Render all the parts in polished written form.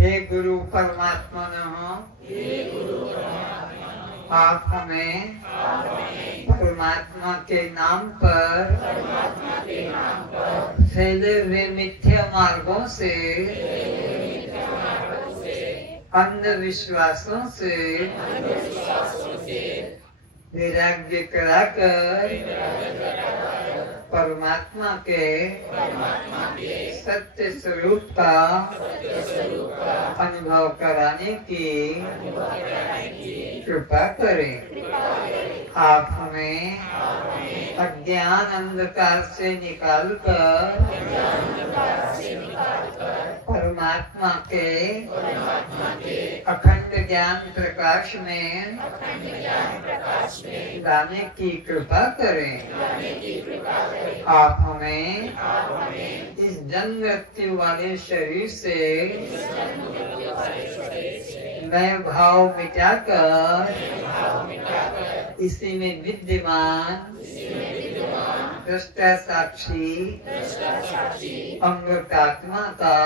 हे गुरु परमात्मा, आप हमें परमात्मा के नाम पर फैले हुए मिथ्या मार्गों से, अंधविश्वासों से वैराग्य कराकर परमात्मा के सत्य स्वरूप का अनुभव कराने की कृपा करें। आप हमें अज्ञान अंधकार से निकालकर परमात्मा के अखंड ज्ञान प्रकाश में लाने की कृपा करें। आप हमें इस जन्म मृत्यु वाले शरीर से मैं भाव मिटाकर इसी में विद्यमान दृष्टा साक्षी अमृतात्मा का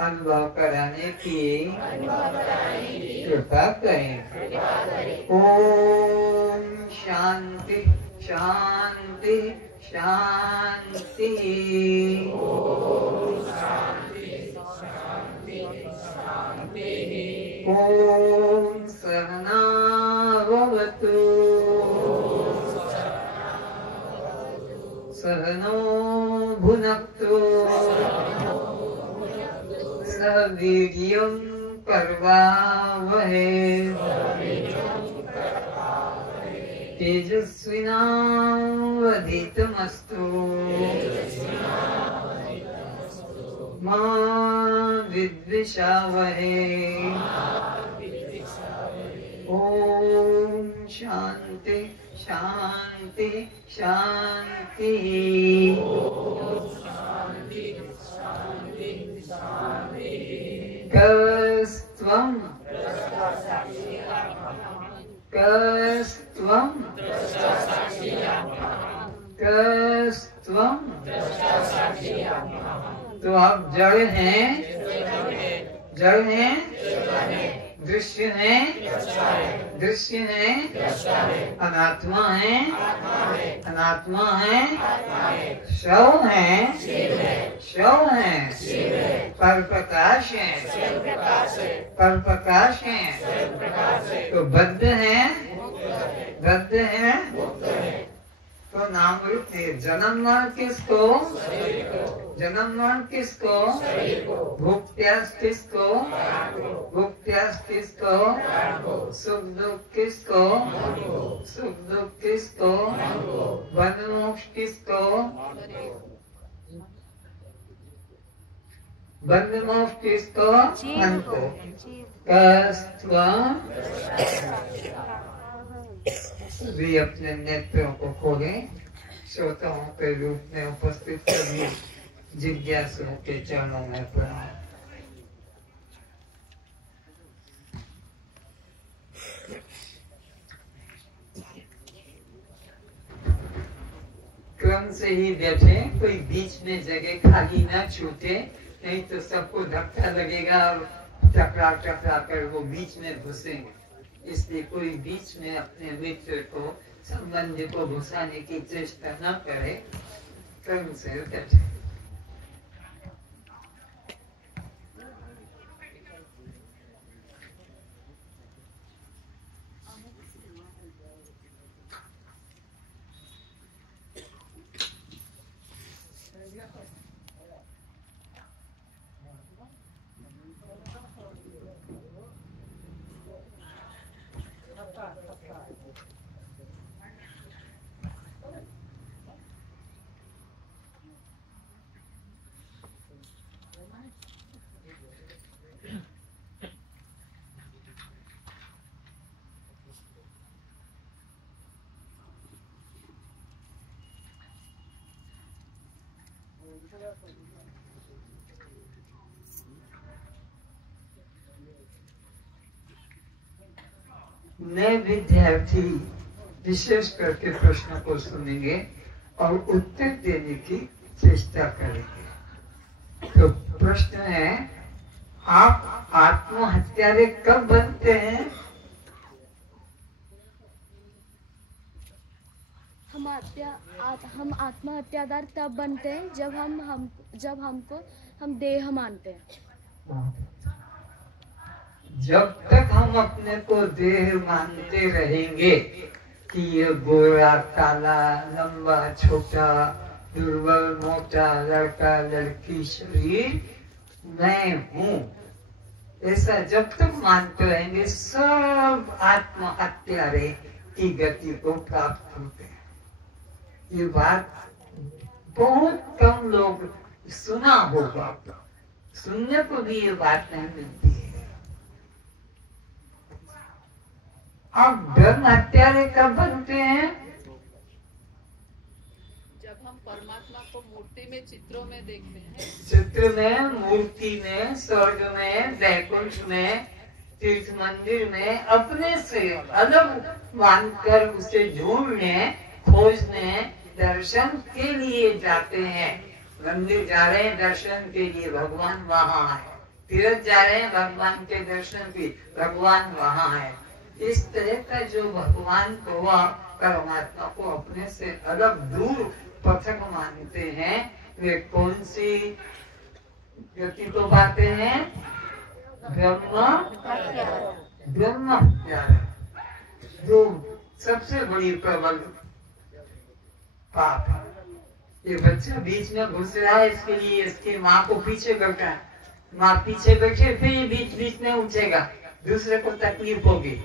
अनुभव कराने की कृपा करें। ओम शांति शांति शांति। ओम सहना भवतु सहनो भुनक्तु सह वीर्यं करवावहै तेजस्विनावधीतमस्तु मा विद्विषावहै। ओम शांति शांति शांति। कस्त्वं कस्त्वं कस्त्वं। तो आप जड़ हैं, जड़ हैं, दृश्य है, दृश्य है, अनात्मा है, अनात्मा है, शव है, शव है, पर प्रकाश है, पर प्रकाश है। तो बद्ध है, बद्ध है, तो नाम रूप है। जन्म मरण किसको, जन्म मरण किसको, भूख प्यास किसको, भूख प्यास किसको, सुख दुख किसको, सुख दुख किसको, बंध मोक्ष किसको, बंध मोक्ष किसको, मन को। कस्त्वं। भी अपने नेत्रों को खोलें। श्रोताओं के रूप में उपस्थित सभी जिज्ञासुओं के चरणों में प्रणाम। क्रम से ही बैठे, कोई बीच में जगह खाली ना छूटे, नहीं तो सबको धक्का लगेगा और टकरा टकरा कर वो बीच में घुसेंगे। इसलिए कोई बीच में अपने मित्र को, संबंधी को घुसाने की चेष्टा न करे। क्रम से बैठे। नए विद्यार्थी विशेष करके प्रश्न को सुनेंगे और उत्तर देने की चेष्टा करेंगे। तो प्रश्न है आप आत्महत्यारे कब बनते हैं? हम आत्महत्यादार तब बनते हैं जब हमको हम देह मानते हैं। जब तक हम अपने को देह मानते रहेंगे कि ये गोरा काला लंबा छोटा दुर्बल मोटा लड़का लड़की शरीर मैं हूँ, ऐसा जब तक मानते रहेंगे सब आत्महत्यारे की गति को प्राप्त होते हैं। ये बात बहुत कम लोग सुना होगा, सुनने को भी ये बात नहीं मिलती है। अब ब्रह्म हत्यारे कब बनते हैं? जब हम परमात्मा को मूर्ति में चित्रों में देखते हैं, चित्र में, मूर्ति में, स्वर्ग में, वैकुंठ में, तीर्थ मंदिर में अपने से अलग मानकर उसे ढूंढने खोजने दर्शन के लिए जाते हैं। मंदिर जा रहे हैं दर्शन के लिए, भगवान वहाँ है। तीर्थ जा रहे हैं भगवान के दर्शन के, भगवान वहाँ है। इस तरह का जो भगवान को परमात्मा को अपने से अलग दूर पृथक मानते हैं, वे कौन सी गति को पाते हैं? ब्रह्म हत्यारे, जो सबसे बड़ी प्रबल पाप है। ये बच्चा बीच में घुस रहा है, इसके लिए इसकी माँ को पीछे बैठा है, माँ पीछे बैठे फिर ये बीच बीच में उठेगा, दूसरे को तकलीफ होगी।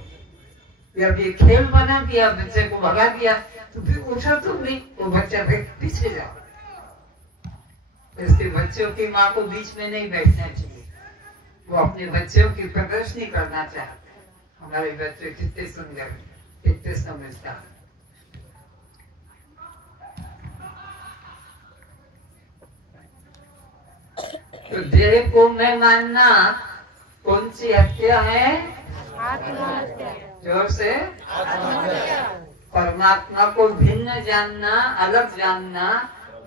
जब ये खेल बना दिया, बच्चे को भगा दिया, तो फिर उठा तुम नहीं, वो बच्चा फिर पीछे जाओ। इसके बच्चों की माँ को बीच में नहीं बैठना चाहिए, वो अपने बच्चों की प्रदर्शनी करना चाहते हैं। हमारे बच्चे कितने सुंदर, कितने समझदार। तो देह को मैं मानना कौन सी हत्या है? आत्महत्या। जोर से। परमात्मा को भिन्न जानना, अलग जानना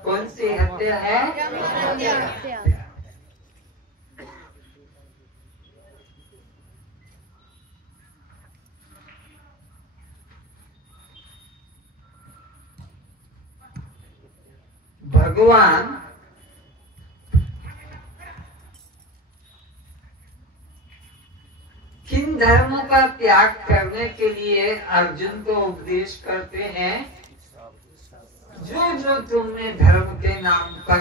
कौन सी हत्या है? भगवान किन धर्मों का त्याग करने के लिए अर्जुन को उपदेश करते हैं? जो जो तुमने धर्म के नाम पर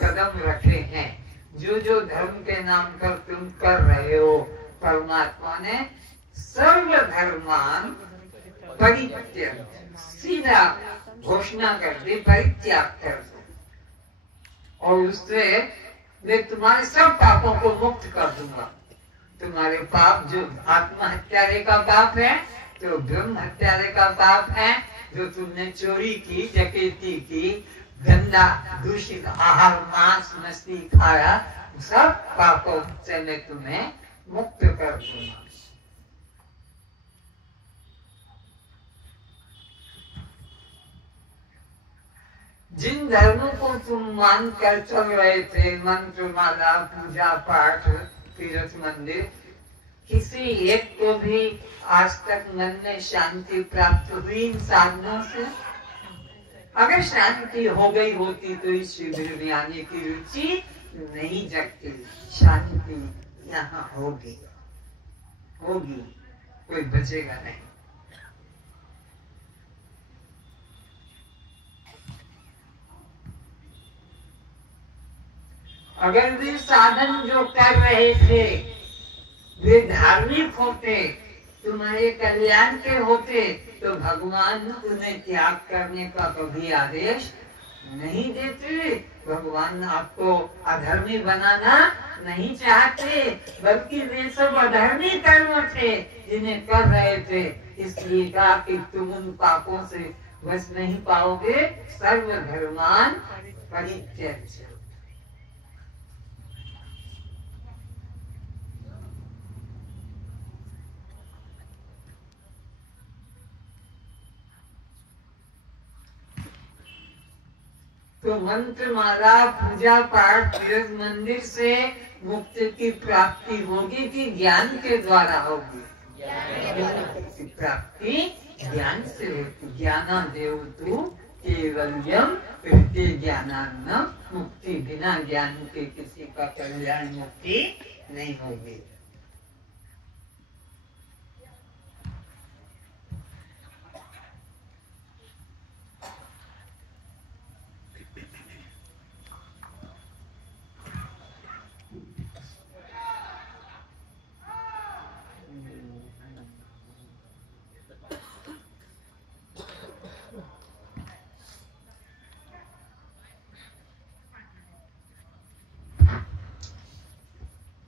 कदम रखे हैं, जो जो धर्म के नाम पर तुम कर रहे हो, परमात्मा ने सर्व धर्मान परित्याग, सीधा घोषणा कर दी, परित्याग कर दो, और उससे मैं तुम्हारे सब पापों को मुक्त कर दूंगा। तुम्हारे पाप जो आत्महत्यारे का पाप है, तो ब्रह्म हत्यारे का पाप है, जो तुमने चोरी की, डकैती की, गंदा दूषित आहार मांस मछली खाया, सब पापों से मैं तुम्हें मुक्त कर दूंगा। जिन धर्मों को तुम मान कर चल रहे थे, मंत्र माला पूजा पाठ तीर्थ मंदिर, किसी एक को भी आज तक मन में शांति प्राप्त हुई इन साधनों से? अगर शांति हो गई होती तो इस शिविर में आने की रुचि नहीं जगती। शांति यहाँ होगी, होगी, कोई बचेगा नहीं। अगर वे साधन जो कर रहे थे वे धार्मिक होते, तुम्हारे कल्याण के होते, तो भगवान उन्हें त्याग करने का कभी आदेश नहीं देते। भगवान आपको अधर्मी बनाना नहीं चाहते, बल्कि वे सब अधर्मी कर्म थे जिन्हें कर रहे थे। इसलिए कहा कि तुम उन पापों से बच नहीं पाओगे। सर्व धर्मान परित्यज्य। तो तो मंत्र माला पूजा पाठ तीर्थ मंदिर से मुक्ति की प्राप्ति होगी कि ज्ञान के द्वारा होगी? प्राप्ति ज्ञान से होती। ज्ञानादेव तु केवल्यम कृत्य ज्ञानान्न मुक्ति। बिना ज्ञान के किसी का कल्याण मुक्ति नहीं होगी।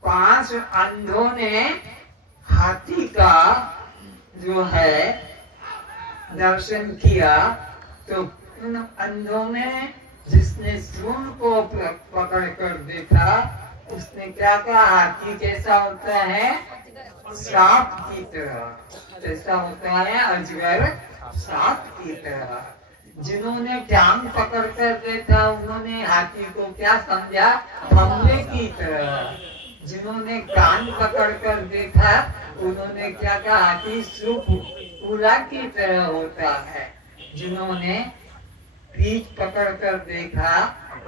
पांच अंधों ने हाथी का जो है दर्शन किया, तो उन अंधों में जिसने सूंड को पकड़ कर देखा उसने क्या कहा? हाथी कैसा होता है? सांप की तरह। कैसा होता है? अजगर सांप की तरह। जिन्होंने टांग पकड़ कर देखा उन्होंने हाथी को क्या समझा? फंदे की तरह। जिन्होंने कान पकड़ कर देखा उन्होंने क्या कहा? हाथी सूला की तरह होता है। जिन्होंने पीठ पकड़ कर देखा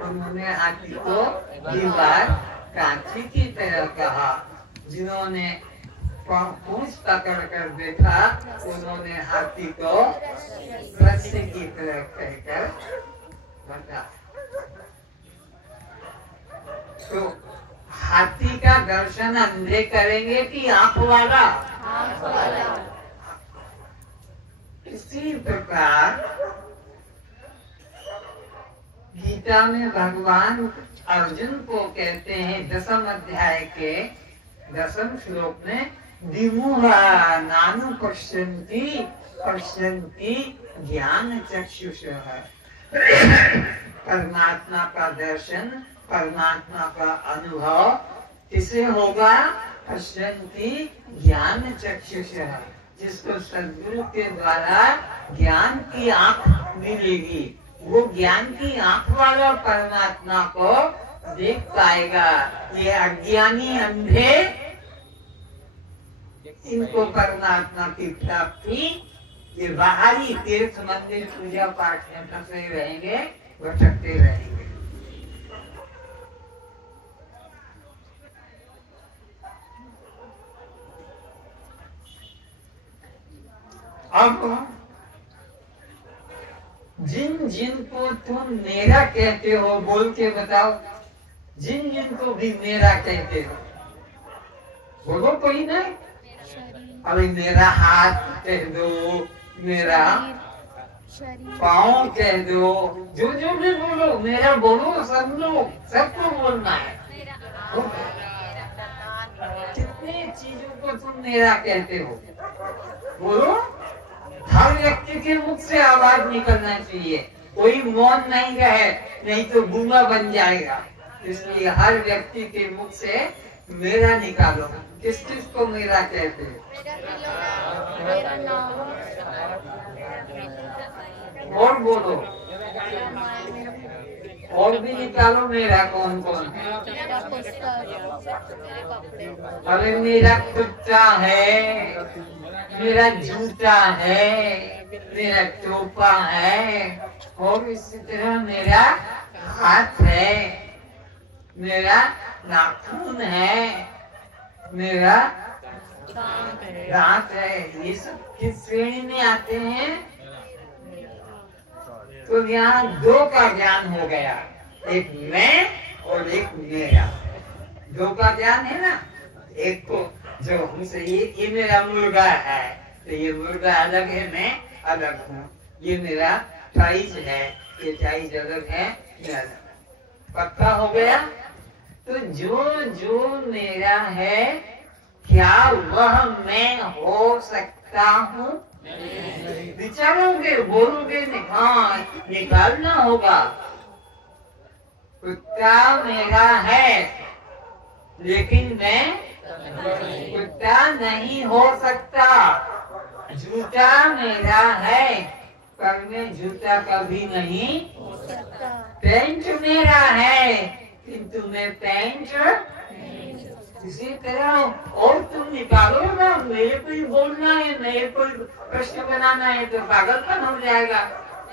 उन्होंने हाथी को दीवार कांची की तरह कहा। जिन्होंने पूंछ पकड़ कर देखा उन्होंने हाथी को रस्सी की तरह कहकर बता। तो हाथी का दर्शन अंधे करेंगे कि आंख वाला? इसी प्रकार गीता में भगवान अर्जुन को कहते हैं 10वें अध्याय के 10वें श्लोक में, विमुहा नानु पश्यन्ति पश्यन्ति ज्ञान चक्षुषः। परमात्मा का दर्शन, परमात्मा का अनुभव किसे होगा? पश्यन्ति ज्ञान चक्षुषः। जिसको सद्गुरु के द्वारा ज्ञान की आंख मिलेगी वो ज्ञान की आंख वाला परमात्मा को देख पाएगा। ये अज्ञानी अंधे इनको परमात्मा की प्राप्ति, ये बाहरी तीर्थ मंदिर पूजा पाठ में फंसे रहेंगे, भटकते रहेंगे। अब जिन जिनको तुम मेरा कहते हो, बोल के बताओ, जिन जिनको भी मेरा कहते हो, बोलो कोई नहीं। अरे मेरा हाथ कह दो, मेरा पाँव कह दो, जो जो भी बोलो, मेरा बोलो, सब लोग, सबको बोलना है। कितने चीजों को तुम मेरा कहते हो, बोलो। हर व्यक्ति के मुख से आवाज निकलना चाहिए, कोई मौन नहीं रहे, नहीं तो गूंगा बन जाएगा। इसलिए हर व्यक्ति के मुख से मेरा निकालो। किस किस को मेरा कहते हैं? और बोलो, और भी निकालो, मेरा कौन कौन है? अरे मेरा कुत्ता है, मेरा जूता है, मेरा टोपा है, और इसी तरह मेरा हाथ है, मेरा नाखून है, मेरा दांत है। ये सब किस श्रेणी में आते हैं? तो यहाँ दो का ज्ञान हो गया, एक मैं और एक मेरा। दो का ज्ञान है ना। एक को जो हमसे ये मेरा मुर्गा है, तो ये मुर्गा अलग है, मैं अलग हूँ। ये मेरा टाइज है, ये टाइज अलग है, मैं अलग है। पक्का हो गया। तो जो जो मेरा है, क्या वह मैं हो सकता हूँ? विचारोगे, बोलोगे, हाँ निकालना होगा। कुत्ता मेरा है लेकिन मैं कुत्ता नहीं हो सकता। जूता मेरा है पर मैं जूता कभी नहीं पेंट मेरा है किंतु मैं पेंट इसी तरह। और तुम निकालो ना, मेरे को ही बोलना है, मेरे को प्रश्न बनाना है तो पागलपन हो जाएगा।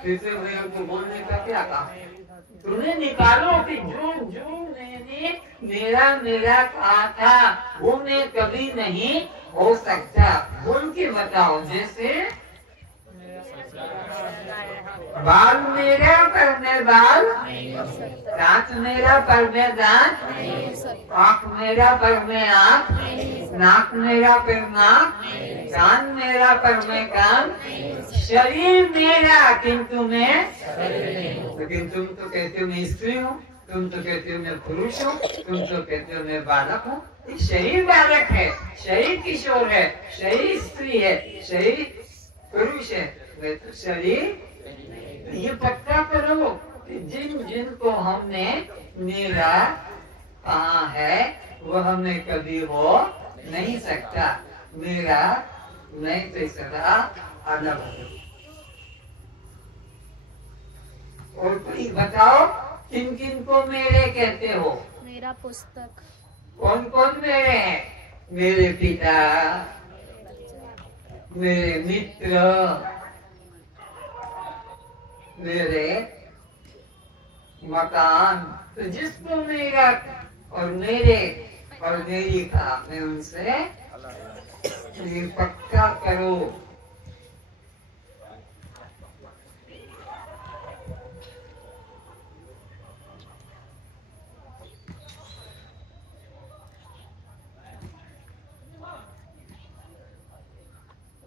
फिर मेरे को बोलने का क्या काम? तुम्हें निकालो कि जो जो मैंने मेरा मेरा कहा था वो मैं कभी नहीं हो सकता। बोल के बताओ। जैसे बाल मेरा पर मैं बाल, दांत मेरा पर मैं दांत, आँख मेरा पर मैं आँख, नाक मेरा पर नाक, कान मेरा पर मैं कान, शरीर मेरा किंतु मैं। लेकिन तुम तो कहते हो मैं स्त्री हूँ, तुम तो कहते हो मैं पुरुष हूँ, तुम तो कहते हो मैं बालक हूँ। शरीर बालक है, शरीर किशोर है, शरीर स्त्री है, शरीर पुरुष है। वे तो शरीर। ये पक्का करो कि जिन जिनको हमने मेरा कहा है वो हमें कभी हो नहीं सकता। मेरा नहीं तो सदा अलग हो। और कोई बताओ किन किन को मेरे कहते हो? मेरा पुस्तक। कौन कौन मेरे हैं? मेरे पिता, मेरे मित्र, मेरे मकान। तो जिसको मेरा और मेरे और मेरी का मैं उनसे ये पक्का करो।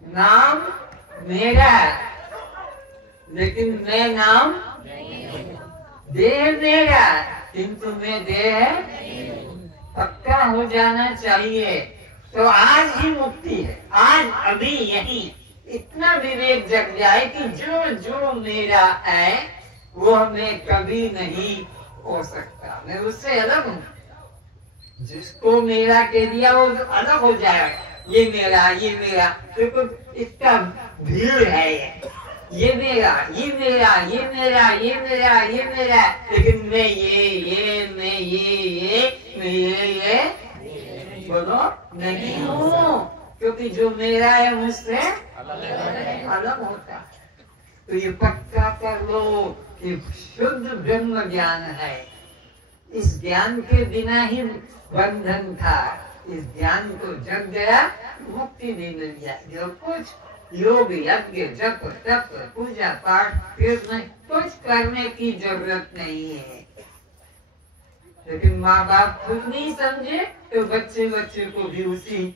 नाम मेरा लेकिन मैं नाम, देह मेरा किंतु मैं देह पक्का हो जाना चाहिए। तो आज ही मुक्ति है, आज अभी यही इतना विवेक जग जाए कि जो जो मेरा है वो मैं कभी नहीं हो सकता। मैं उससे अलग हूँ। जिसको मेरा कह दिया वो अलग हो जाएगा। ये मेरा, ये मेरा। देखो इतना भीड़ है ये मेरा, ये मेरा, ये मेरा, ये मेरा, ये मेरा। लेकिन मैं ये मैं ये मैं ये बोलो नहीं हूँ, क्योंकि जो मेरा है मुझसे अलग होता है। तो ये पक्का कर लो कि शुद्ध ब्रह्म ज्ञान है। इस ज्ञान के बिना ही बंधन था। इस ज्ञान को जग गया मुक्ति नहीं मिल जाए। जो कुछ योग यज्ञ जप तप पूजा पाठ फिर में कुछ करने की जरूरत नहीं है। लेकिन माँ बाप खुद नहीं समझे तो बच्चे को भी उसी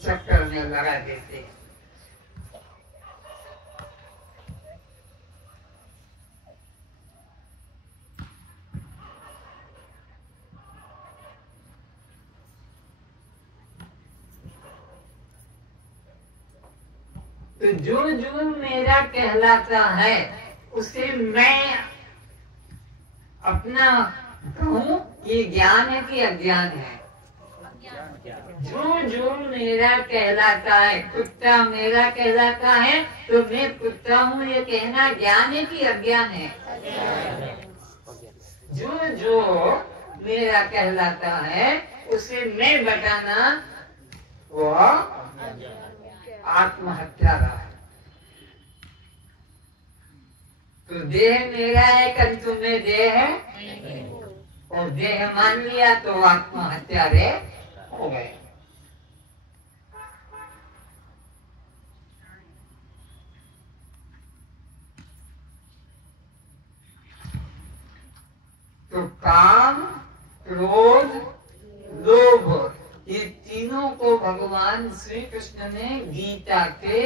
चक्कर में लगा देते हैं। तो जो जो मेरा कहलाता है उसे मैं अपना कहूँ ये ज्ञान है कि अज्ञान है? जो जो मेरा कहलाता है, कुत्ता मेरा कहलाता है तो मैं कुत्ता हूँ ये कहना ज्ञान है कि अज्ञान है? जो जो मेरा कहलाता है उसे मैं बताना वो आत्महत्या रहा है। तो देह मेरा है किंतु मैं देह है, और देह मान लिया तो आत्महत्या रे हो गए। तो काम, क्रोध, लोभ ये तीनों को भगवान श्री कृष्ण ने गीता के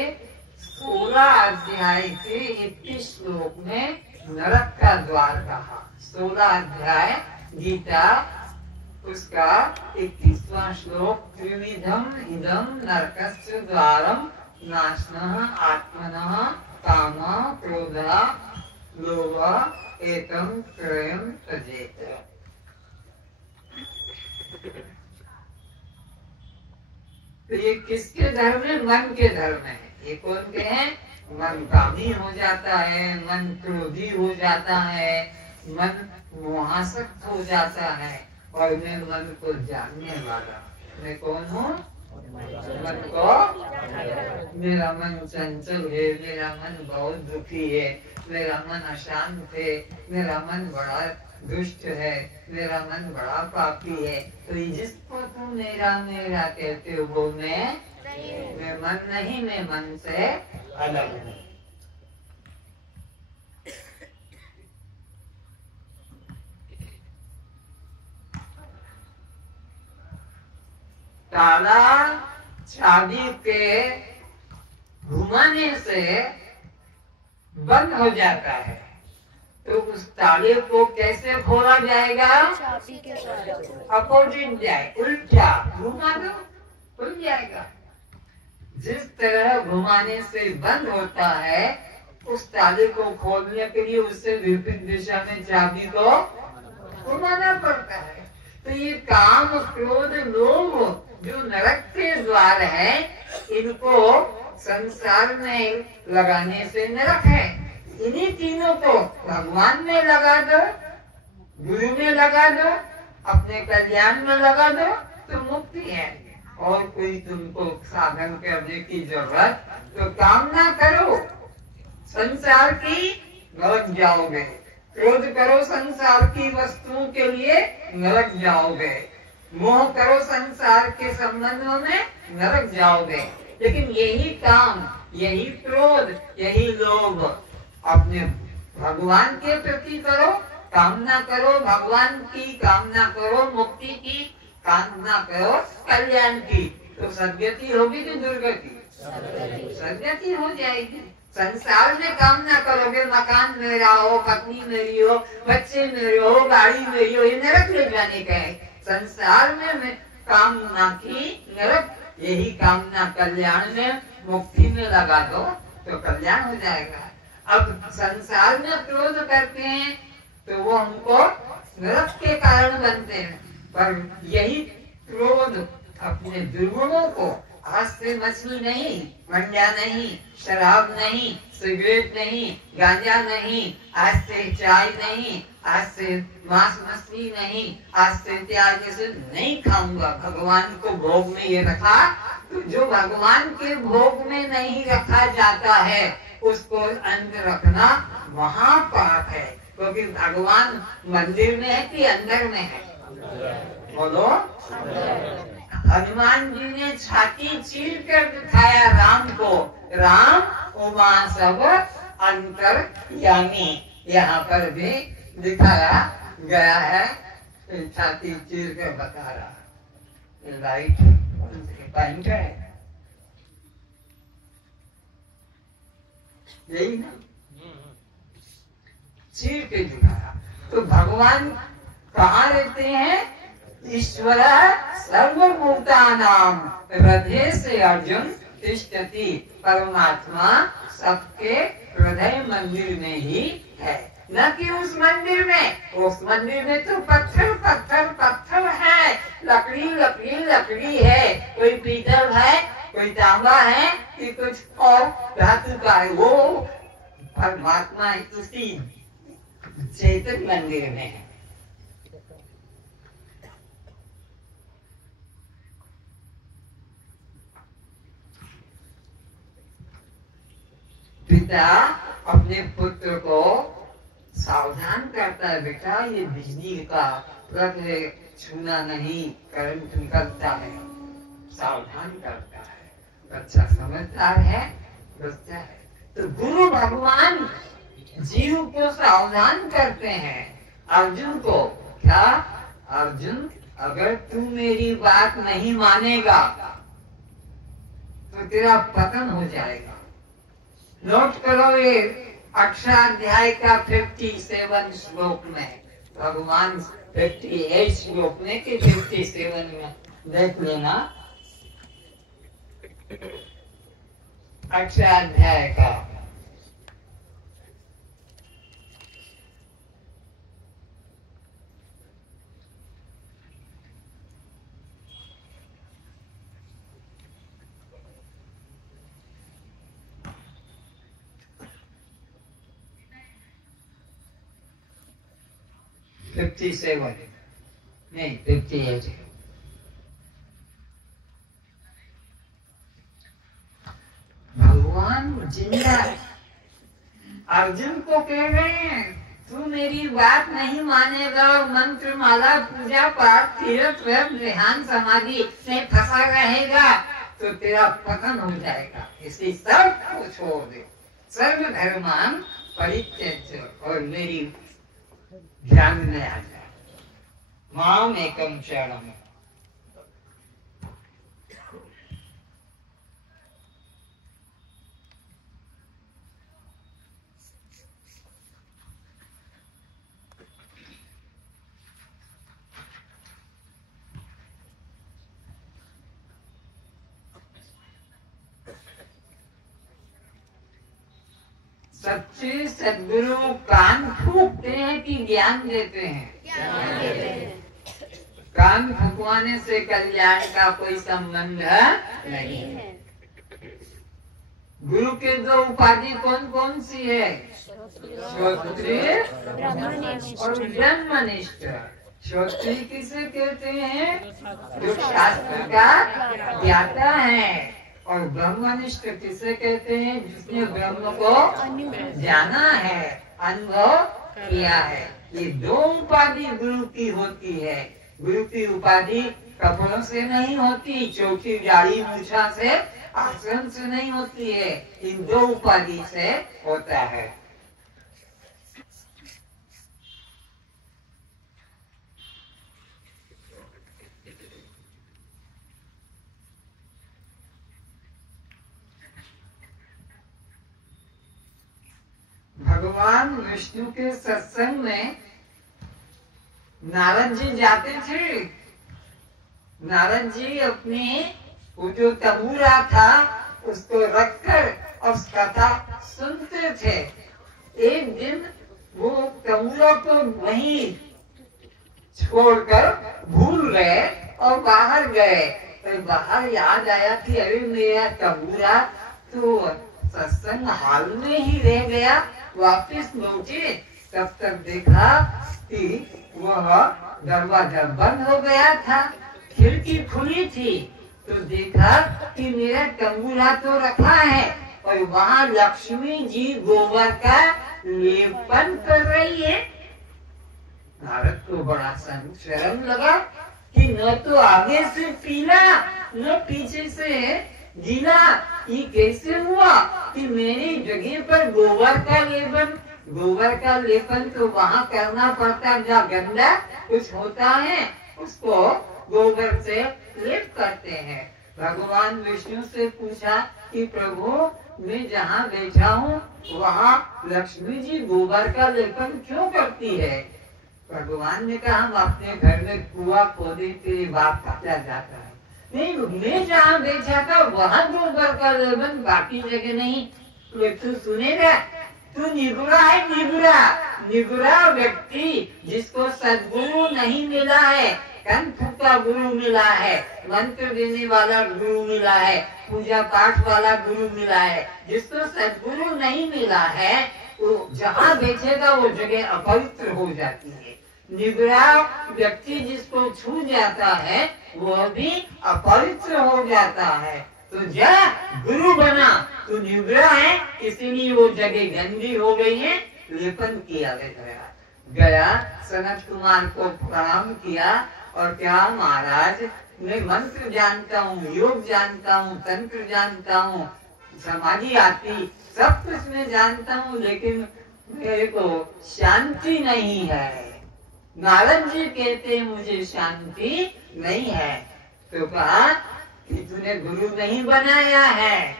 16 अध्याय के 21 श्लोक में नरक का द्वार कहा। 16 अध्याय गीता उसका 21वां श्लोक, त्रिविधम इदम नरकस्य द्वारम नाशनः आत्मनः काम क्रोध लोभ एतम त्रयम् त्यजेत। तो ये किसके धर्म है? मन के धर्म है। ये कौन के हैं? मन कामी हो जाता है, मन क्रोधी हो जाता है, मन मोहासक्त हो जाता है। और मैं मन को जानने वाला, मैं कौन हूँ? मन को, मेरा मन चंचल है, मेरा मन बहुत दुखी है, मेरा मन अशांत है, मेरा मन बड़ा दुष्ट है, मेरा मन बड़ा पापी है। तो जिसको तुम मेरा मेरा कहते हो वो मैं मन नहीं, मैं मन से अलग हूँ। ताला चाबी के घुमाने से बंद हो जाता है, तो उस ताले को कैसे खोला जाएगा? चाबी के साथ अपोजिट जाए, उल्टा घुमा दो, खुल जाएगा। जिस तरह घुमाने से बंद होता है, उस ताले को खोलने के लिए उससे विपरीत दिशा में चाबी को घुमाना पड़ता है। तो ये काम, क्रोध, लोभ जो नरक के द्वार है, इनको संसार में लगाने से नरक है। इन्हीं तीनों को भगवान में लगा दो, गुरु में लगा दो, अपने कल्याण में लगा दो, तो मुक्ति है। और कोई तुमको साधन करने की जरूरत तो काम ना करो, संसार की नरक जाओगे। क्रोध करो संसार की वस्तुओं के लिए, नरक जाओगे। मोह करो संसार के संबंधों में, नरक जाओगे। लेकिन यही काम, यही क्रोध, यही लोभ अपने भगवान के प्रति करो, कामना करो भगवान की, कामना करो मुक्ति की, कामना करो कल्याण की, तो सद्गति होगी कि दुर्गति? सद्गति हो जाएगी। संसार में कामना करोगे, मकान मेरा हो, पत्नी मेरी हो, बच्चे मेरे हो, गाड़ी मेरी हो, ये नरक ले जाने का है। संसार में कामना की नरक, यही कामना कल्याण में, मुक्ति में लगा दो तो कल्याण हो जाएगा। अब संसार में क्रोध करते हैं तो वो हमको नरक के कारण बनते हैं। पर यही क्रोध अपने दुर्गुणों को, आज से मछली नहीं, मंडा नहीं, शराब नहीं, सिगरेट नहीं, गांजा नहीं, आज से चाय नहीं, आज से मांस मछली नहीं, आज से त्याग से नहीं खाऊंगा, भगवान को भोग में ये रखा। तो जो भगवान के भोग में नहीं रखा जाता है, उसको अंदर रखना महापाप है। क्योंकि भगवान मंदिर में है कि अंदर में है? बोलो। हनुमान जी ने छाती चीर कर दिखाया राम को, राम उमा सब अंतर्यामी। यहाँ पर भी दिखाया गया है, छाती चीर कर बता रहा। राइट पॉइंट है, यही ना, चीर के दिखाया। तो भगवान कहाँ रहते हैं? ईश्वर सर्वभूतानां हृदय से अर्जुन तिष्ठति। परमात्मा सबके हृदय मंदिर में ही है, न कि उस मंदिर में। उस मंदिर में तो पत्थर पत्थर पत्थर है, लकड़ी लकड़ी लकड़ी है, कोई पीतल है, कोई तांबा है, कि कुछ और धातु का है। वो परमात्मा उसी चेतन मंदिर में है। पिता अपने पुत्र को सावधान करता है, बेटा ये बिजली का प्लग है, छूना नहीं, करंट निकलता है, सावधान करता है। बच्चा समझदार है, बच्चा है। तो गुरु भगवान जीव को सावधान करते हैं। अर्जुन को क्या? अर्जुन अगर तू मेरी बात नहीं मानेगा तो तेरा पतन हो जाएगा। नोट करो ये अक्षराध्याय का 57 श्लोक में, भगवान 58 श्लोक में के 57 में देख लेना, अक्षराध्याय का। 57 नहीं 58 है। भगवान जिंदा अर्जुन को कह रहे हैं तू मेरी बात नहीं मानेगा, मंत्र माला पूजा पाठ तीर्थ व्रत ध्यान समाधि में फंसा रहेगा तो तेरा पतन हो जाएगा। इसलिए सब को छोड़ दे, सर्व धर्मान परित्यज्य और मेरी ध्यान में आ जाए। माम एकम शरणम। सच्चे सद्गुरु कान फूकते हैं कि ज्ञान देते हैं? कान फूकवाने से कल्याण का कोई संबंध नहीं है। गुरु के दो उपाधि कौन कौन सी है? श्रोत्रिय और ब्रह्मनिष्ठ। श्रोत्रिय किसे कहते हैं? जो शास्त्र का ज्ञाता है। और ब्रह्मनिष्ठ किसे कहते हैं? जिसने ब्रह्म को जाना है, अनुभव किया है। ये दो उपाधि गुरु की होती है। गुरु की उपाधि कपड़ों से नहीं होती, चौकी गाड़ी मूछा से, आश्रम से नहीं होती है। इन दो उपाधि से होता है। भगवान विष्णु के सत्संग में नारद जी जाते थे। नारद जी अपने वो जो तबूरा था उसको रखकर और कथा सुनते थे। एक दिन वो तबूरा को वहीं छोड़कर भूल गए और बाहर गए। तो बाहर याद आया कि अरे मेरा तबूरा तो सत्संग हाल में ही रह गया। वापिस लौटे तब तक देखा कि वह दरवाजा बंद हो गया था, खिड़की खुली थी। तो देखा कि मेरा तंबूरा तो रखा है और वहाँ लक्ष्मी जी गोबर का लेपन कर रही है। नारद को बड़ा शर्म लगा कि न तो आगे से पीला न पीछे से गीला। ये कैसे हुआ कि मेरी जगह पर गोबर का लेपन? गोबर का लेपन तो वहाँ करना पड़ता है जहाँ गंदा कुछ होता है, उसको गोबर से लेप करते हैं। भगवान विष्णु से पूछा कि प्रभु मैं जहाँ बैठा हूँ वहाँ लक्ष्मी जी गोबर का लेपन क्यों करती है? भगवान ने कहा हम अपने घर में कुआं खोदे तेरे बाप काटा जाता है। नहीं, मैं जहाँ बैठा था वहाँ गोबर का लेपन, बाकी जगह नहीं। तू सुनेगा? तू निगुरा है, निगुरा। निगुरा व्यक्ति जिसको सद्गुरु नहीं मिला है, कंठ का गुरु मिला है, मंत्र देने वाला गुरु मिला है, पूजा पाठ वाला गुरु मिला है। जिसको सद्गुरु नहीं मिला है वो जहाँ बैठेगा वो जगह अपवित्र हो जाती है। निगुरा व्यक्ति जिसको छू जाता है वह भी अपवित्र हो जाता है। तो जा गुरु बना, तू निगुरा है इसीलिए वो जगह गंदी हो गई है, लेपन किया गया। सनत कुमार को प्रणाम किया और क्या महाराज मैं मंत्र जानता हूँ, योग जानता हूँ, तंत्र जानता हूँ, समाधि आती, सब कुछ मैं जानता हूँ, लेकिन मेरे को शांति नहीं है। नारद जी कहते मुझे शांति नहीं है। तो कहा कि तूने गुरु नहीं बनाया है,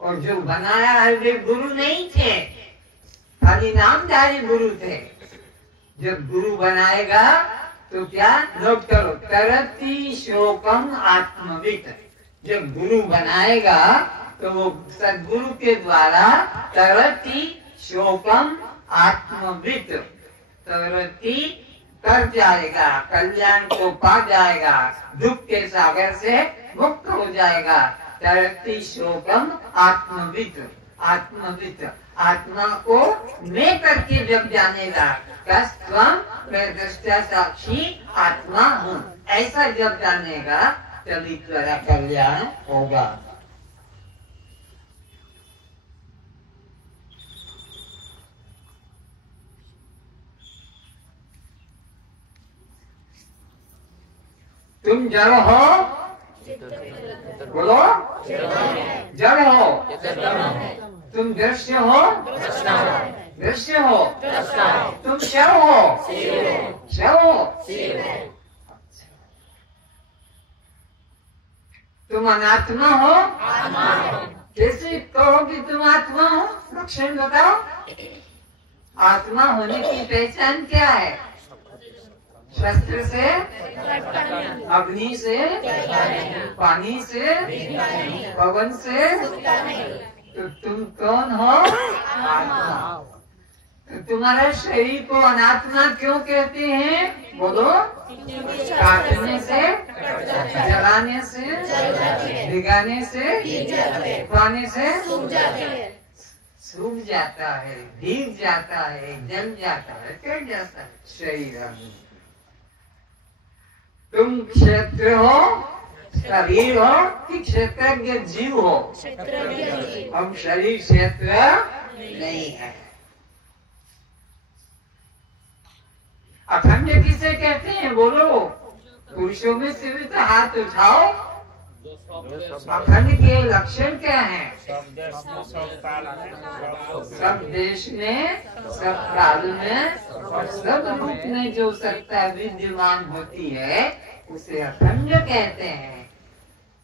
और जो बनाया है वे गुरु नहीं थे, खाली नामधारी गुरु थे। जब गुरु बनाएगा तो क्या नोट करो, तरति शोकम आत्मवित। जब गुरु बनाएगा तो वो सद्गुरु के द्वारा तरति शोकम आत्मवित, तरति कर जाएगा, कल्याण को पा जाएगा, दुख के सागर से मुक्त हो जाएगा। तरति शोकम आत्मवित। आत्मवित, आत्मा को मैं करके जब जानेगा, स्वयं प्रदृष्टा साक्षी आत्मा हूँ, ऐसा जब जानेगा तभी तेरा कल्याण होगा। तुम जड़ हो, बोलो जड़ हो, तुम दृश्य हो, दृश्य हो, तुम शव हो, शव हो, तुम अनात्मा हो, कैसे कहो कि तुम आत्मा हो? लक्षण बताओ। आत्मा होने की पहचान क्या है? शस्त्र से, अग्नि से, पानी से, पवन से, तो तुम कौन हो? आत्मा। तो तुम्हारे शरीर को अनात्मा क्यों कहते हैं? बोलो। काटने से, जलाने से, भिगाने से, पानी से सूख जाता है, भीग जाता है, जल जाता है, कट जाता है शरीर। तुम क्षेत्र हो, शरीर हो कि क्षेत्रज्ञ जीव हो? हम शरीर क्षेत्र नहीं है। अखंड किसे कहते हैं? बोलो। पुरुषों में से भी तो हाथ उठाओ। अखंड के लक्षण क्या है? सब देश में, सब काल में और सब रूप में जो सत्ता विद्यमान होती है उसे अखंड कहते हैं।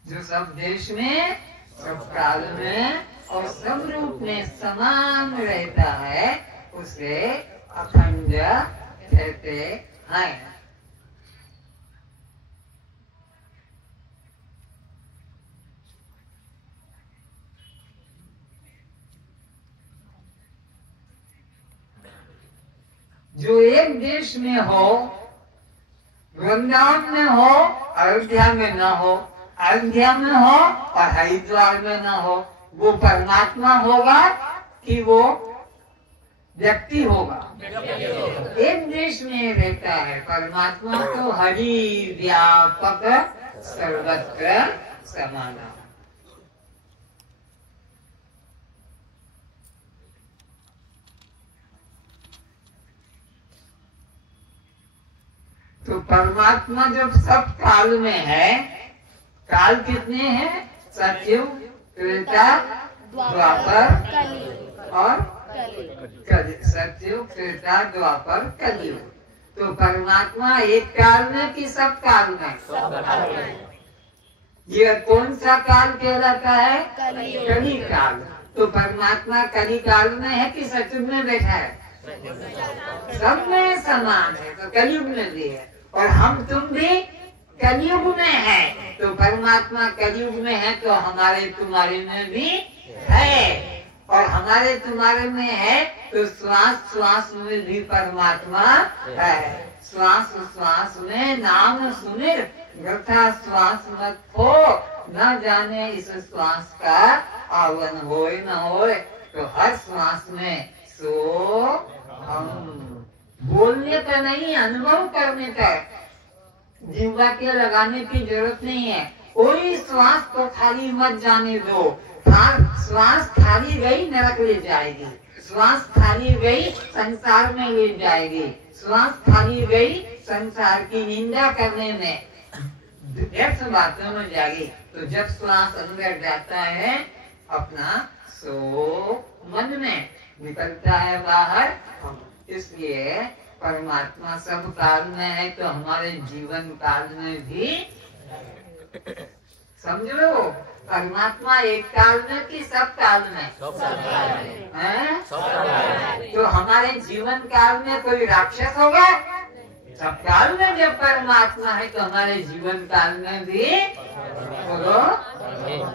जो सब देश में, सब काल में और सब रूप में समान रहता है उसे अखंड कहते हैं। जो एक देश में हो, वृंदावन में हो, अयोध्या में न हो, अयोध्या में हो और हरिद्वार में न हो, वो परमात्मा होगा कि वो व्यक्ति होगा? एक देश में रहता है परमात्मा, तो हरि व्यापक सर्वत्र समाना। तो परमात्मा जब सब काल में है, काल कितने हैं? सतयुग, त्रेता, द्वापर और सतयुग, त्रेता, द्वापर, कलयुग। तो परमात्मा एक काल में कि सब काल में? ये कौन सा काल कहलाता है? कली काल। तो परमात्मा कली काल में है कि सतयुग में बैठा है? सब में समान है, तो कलयुग में भी है। और हम तुम भी कलयुग में है, तो परमात्मा कलयुग में है तो हमारे तुम्हारे में भी है। और हमारे तुम्हारे में है तो श्वास श्वास में भी परमात्मा है। श्वास श्वास में नाम सुमिर, वृथा श्वास मत हो, न जाने इस श्वास का आवन होए न होए। तो हर श्वास में सो हम, बोलने का नहीं, अनुभव करने का। जिह्वा के लगाने की जरूरत नहीं है। कोई श्वास को खाली मत जाने दो। श्वास खाली गई नरक ले जाएगी, श्वास खाली गई संसार में ले जाएगी, श्वास खाली गई संसार की निंदा करने में, व्यर्थ बातों में जाएगी। तो जब श्वास अंदर जाता है अपना, सो मन में निकलता है बाहर। इसलिए परमात्मा सब काल में है तो हमारे जीवन काल में भी समझो। परमात्मा एक काल में कि सब काल में? तो हमारे जीवन काल में कोई राक्षस होगा? सब काल में जब परमात्मा है तो हमारे जीवन काल में भी बोलो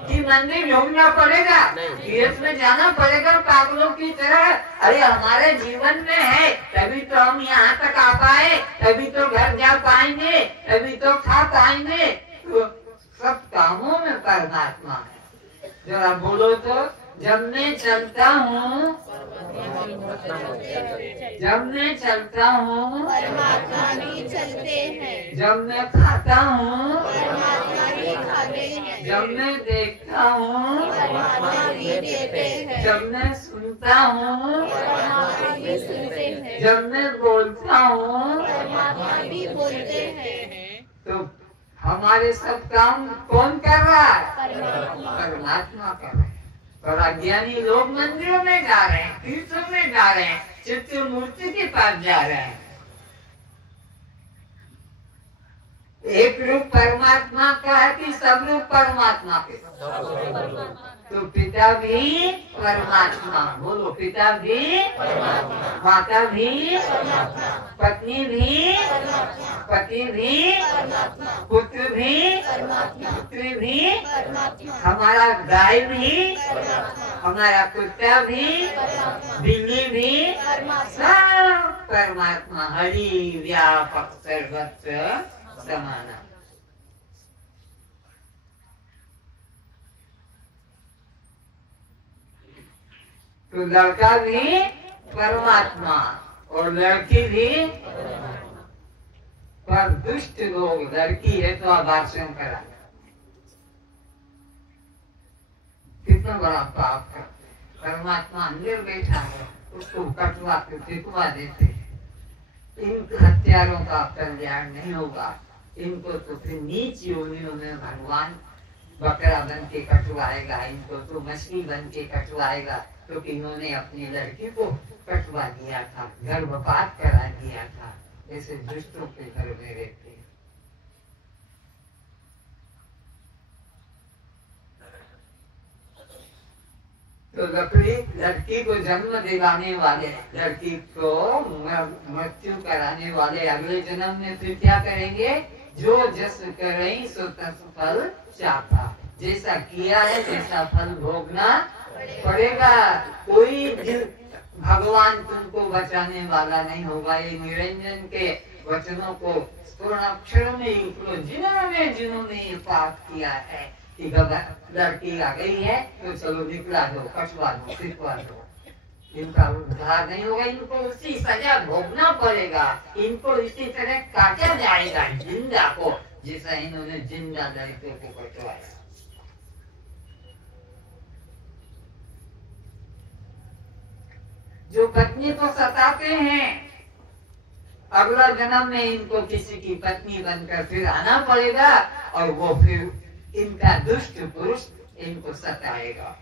कि मंदिर ढूंढना पड़ेगा, तीर्थ में जाना पड़ेगा पागलों की तरह। अरे हमारे जीवन में है तभी तो हम यहाँ तक आ पाए, तभी तो घर जा पाएंगे, तभी तो खा पाएंगे। तो सब कामों में परमात्मा है। जरा बोलो तो, जब मैं चलता हूँ जब मैं चलता हूँ परमात्मा भी चलते हैं। जब मैं खाता हूँ परमात्मा भी खाते हैं। जब मैं देखता हूँ परमात्मा भी देखते हैं। जब मैं सुनता हूँ परमात्मा भी सुनते हैं। जब मैं बोलता हूँ परमात्मा भी बोलते हैं। तो हमारे सब काम कौन कर रहा है? परमात्मा। परमात्मा कर रहे हैं। और अज्ञानी लोग मंदिरों में जा रहे हैं, तीर्थों में जा रहे हैं, चित्र मूर्ति के पास जा रहे हैं। एक रूप परमात्मा का है कि सब रूप परमात्मा के? तो पिता भी परमात्मा, बोलो पिता भी परमात्मा, माता भी परमात्मा, पत्नी भी परमात्मा, पति भी परमात्मा, पुत्र भी परमात्मा, पुत्री भी परमात्मा, हमारा गाय भी परमात्मा, हमारा कुत्ता भी परमात्मा, बिल्ली भी परमात्मा, सब परमात्मा। हरि व्यापक सर्वत्र समाना। तो लड़का भी परमात्मा और लड़की भी, पर दुष्ट लोग, लड़की है तो आभाषण करा, कितना बड़ा पाप है। परमात्मा अंदर बैठा है, उसको कटवा के फेंकवा देते। इन हत्यारों का कल्याण नहीं होगा। इनको तो फिर नीच योनियों में भगवान बकरा बन के कटवाएगा, इनको तो मछली बन के कटवाएगा, क्योंकि इन्होंने अपनी लड़की को कटवा दिया था, गर्भपात करा दिया था। ऐसे दुष्टों के घर में रहते हैं। तो लड़की को जन्म दिलाने वाले, लड़की को मृत्यु कराने वाले अगले जन्म में फिर क्या करेंगे? जो जस करें सो तस फल चापा। जैसा किया है जैसा फल भोगना पड़ेगा। कोई भगवान तुमको बचाने वाला नहीं होगा। ये निरंजन के वचनों को पूर्ण अक्षर में लिखो। जिन्होंने ये पाप किया है कि लड़की आ गई है तो चलो निकला दो, कटवा दो, सिखवा दो, इनका उद्धार नहीं होगा। इनको उसी सजा भोगना पड़ेगा। इनको इसी तरह काटा जाएगा जिंदा को, जैसा इन्होंने जिंदा लड़कों को कटवाया। जो पत्नी को सताते हैं, अगला जन्म में इनको किसी की पत्नी बनकर फिर आना पड़ेगा और वो फिर इनका दुष्ट पुरुष इनको सताएगा।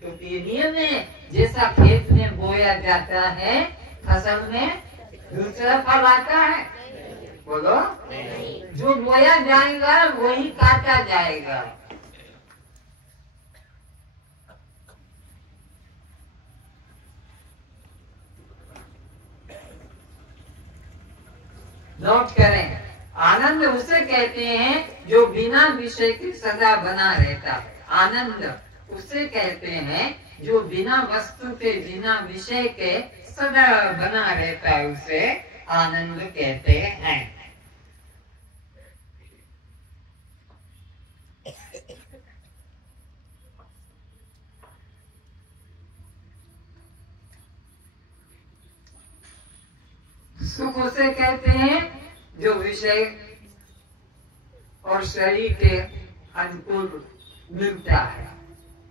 क्योंकि ये नियम है, जैसा खेत में बोया जाता है फसल में दूसरा फल आता है। बोलो, जो बोया जाएगा वही काटा जाएगा। नोट करें, आनंद उसे कहते हैं जो बिना विषय के सदा बना रहता है। आनंद उसे कहते हैं जो बिना वस्तु के, बिना विषय के सदा बना रहता है, उसे आनंद कहते हैं। सुख उसे कहते हैं जो विषय और शरीर के अनुकूल मिलता है।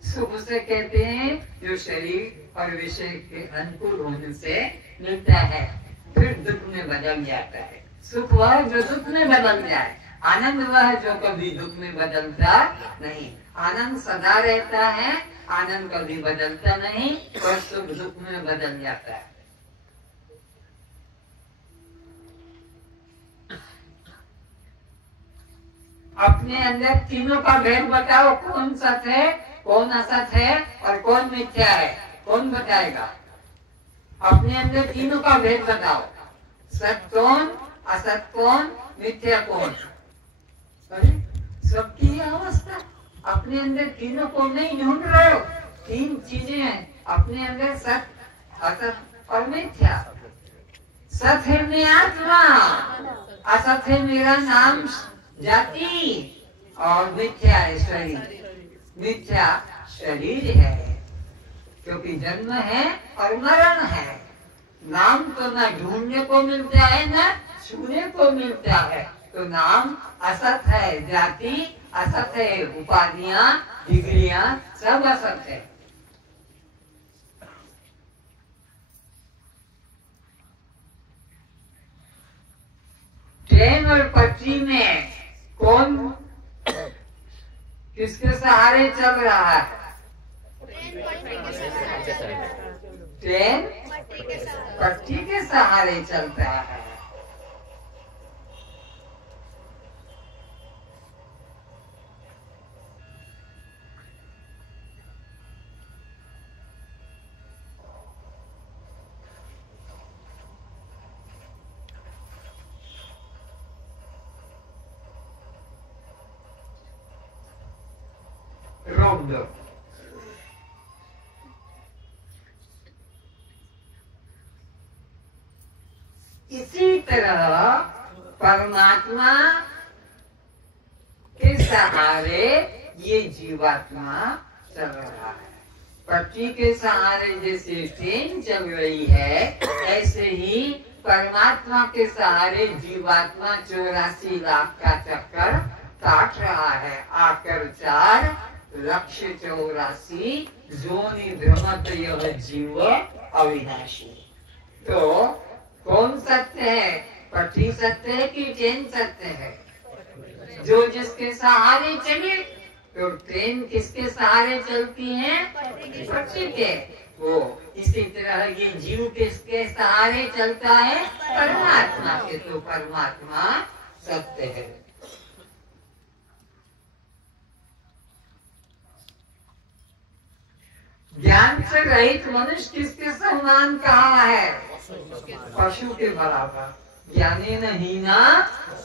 सुख उसे कहते हैं जो शरीर और विषय के अनुकूल होने से मिलता है, फिर दुख में बदल जाता है। सुख वह जो दुख में बदल जाए, आनंद वह जो कभी दुख में बदलता नहीं। आनंद सदा रहता है, आनंद कभी बदलता नहीं, और सुख दुख में बदल जाता है। अपने अंदर तीनों का भेद बताओ, कौन सच है, कौन असत है और कौन मिथ्या है। कौन बताएगा? अपने अंदर तीनों का भेद बताओ। सत कौन, असत कौन, मिथ्या कौन? अरे सबकी अवस्था अपने अंदर तीनों को नहीं ढूंढ रहे हो। तीन चीजें हैं अपने अंदर, सत, असत और मिथ्या। सत है मैं आत्मा, असत है मेरा नाम जाति, और मिथ्या है शरीर। मिथ्या शरीर है, क्योंकि जन्म है और मरण है। नाम तो न ढूंढने को मिलता है न छूने को मिलता है। तो नाम असत है, जाति असत है, उपाधियां डिग्रियां सब असत है। ट्रेन और पटरी में कौन किसके सहारे चल रहा है? ट्रेन पटरी के सहारे चलता है। रोक दो। इसी तरह परमात्मा के सहारे ये जीवात्मा चल रहा है। पटरी के सहारे जैसे ट्रेन चल रही है, ऐसे ही परमात्मा के सहारे जीवात्मा 84 लाख का चक्कर काट रहा है। आकर 4 लक्ष्य 84 जोनि भ्रमत यह जीव अविनाशी। तो कौन सत्य है? पटरी सत्य है कि ट्रेन सत्य है? जो जिसके सहारे चले। तो ट्रेन किसके सहारे चलती है? पटरी के। वो इसी तरह ये जीव किसके सहारे चलता है? परमात्मा के। तो परमात्मा सत्य है। ज्ञान से रहित मनुष्य किसके समान कहा है? पशु के बराबर। ज्ञानी नहीं ना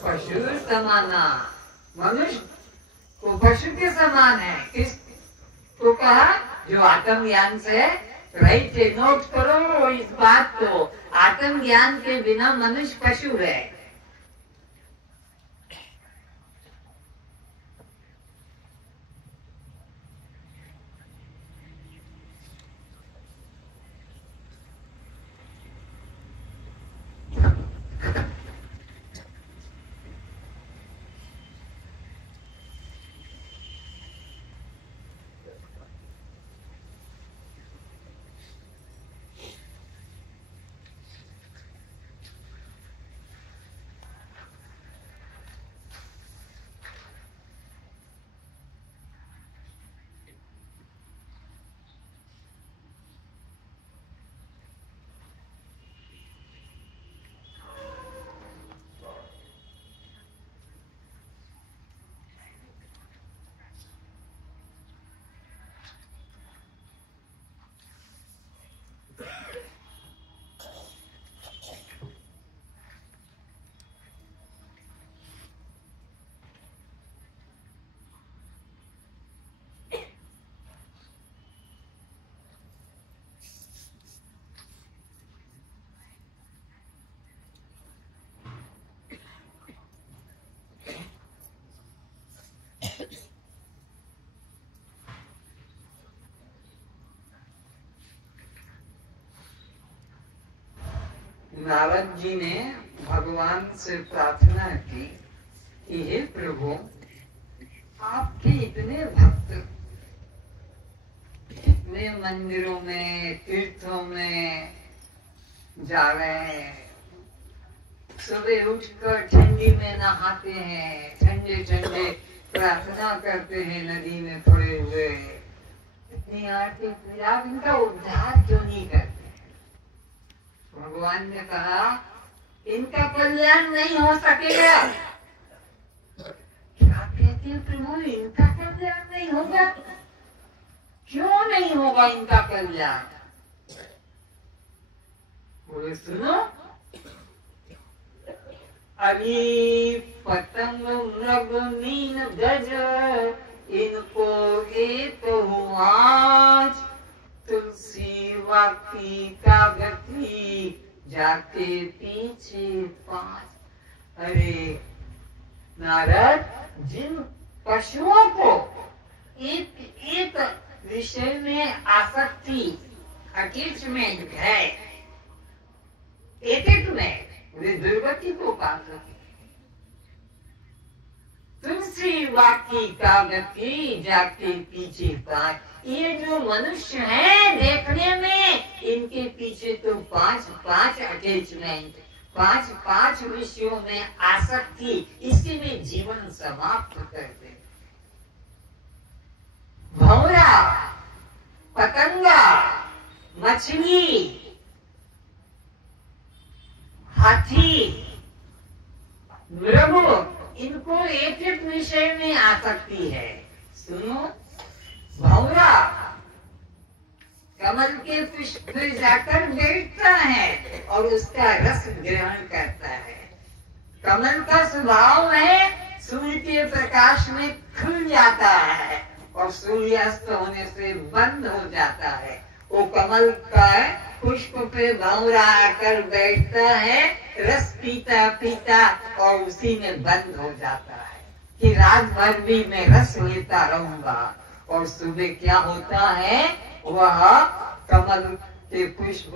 पशु समाना। मनुष्य को पशु के समान है। किस को कहा? जो आत्म ज्ञान से रहित है। नोट करो इस बात को, आत्म ज्ञान के बिना मनुष्य पशु है। नारद जी ने भगवान से प्रार्थना की कि हे प्रभु, आपके इतने भक्त इतने मंदिरों में तीर्थों में जा रहे हैं, सुबह उठकर ठंडी में नहाते हैं, ठंडे ठंडे प्रार्थना करते हैं नदी में पड़े हुए, इतनी आरती पूजा, इनका उद्धार क्यों नहीं करते? भगवान ने कहा इनका कल्याण नहीं हो सकेगा। क्या कहते हैं प्रभु, इनका कल्याण नहीं होगा? क्यों नहीं होगा इनका कल्याण? बोले सुनो, अभी पतंग मृग मीन गज इनको एक हुआ, तुलसी वाकी का गति जाके पीछे 5। अरे नारद, जिन पशुओं को एक विषय में आसक्ति अटैचमेंट है, एटेटमेंट, वे दुर्गति को पा सके। तुलसी वाकी कागती जाके पीछे पाँच, ये जो मनुष्य है देखने में इनके पीछे तो पांच अटैचमेंट, पांच विषयों में आसक्ति, इसी में जीवन समाप्त कर दे। भौरा, पतंगा, मछली, हाथी, मृग, इनको एक एक विषय में आसक्ति है। सुनो, भौरा कमल के पुष्प पर जाकर बैठता है और उसका रस ग्रहण करता है। कमल का स्वभाव है सूर्य के प्रकाश में खुल जाता है और सूर्यास्त होने से बंद हो जाता है। वो कमल का पुष्प पे भौरा आकर बैठता है, रस पीता पीता और उसी में बंद हो जाता है कि रात भर भी मैं रस लेता रहूंगा। और सुबह क्या होता है, वह कमल के पुष्प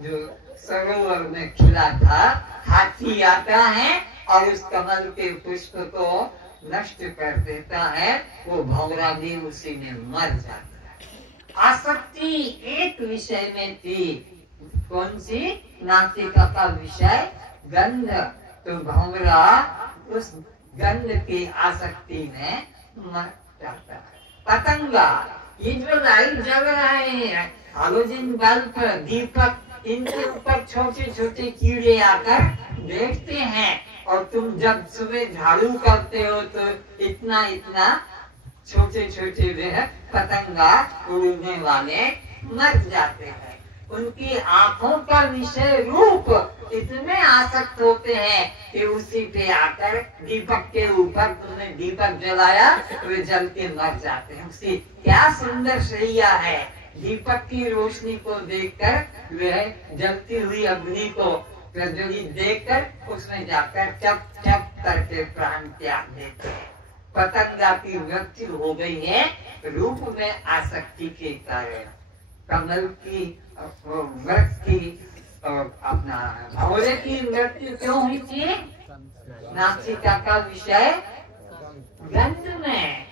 जो सरोवर में खिला था, हाथी आता है और उस कमल के पुष्प को नष्ट कर देता है, वो भौरा भी उसी में मर जाता है। आसक्ति एक विषय में थी, कौन सी? नासिका का विषय गंध, तो भौरा उस गंध की आसक्ति में मर जाता है। पतंगा, ये जो लाइट जल रहे हैं, हालोजन बल्ब, दीपक, इनके ऊपर छोटे छोटे कीड़े आकर बैठते हैं और तुम जब सुबह झाड़ू करते हो तो इतना इतना छोटे छोटे वे पतंगा उड़ने वाले मर जाते हैं। उनकी आंखों का विषय रूप इतने आसक्त होते हैं कि उसी पे आकर दीपक के ऊपर तुमने दीपक जलाया, वे जल के मर जाते हैं। उसकी क्या सुंदर शैया है, दीपक की रोशनी को देखकर वह जलती हुई अग्नि को प्रज्वलित देखकर उसमें जाकर चप चप करके प्राण त्याग देते हैं। पतंगा की मृत्यु हो गई है रूप में आसक्ति के कारण। कमल की मृत्यु अपना भौरे की मृत्यु क्यों हुई थी? नासिका का विषय गंध में।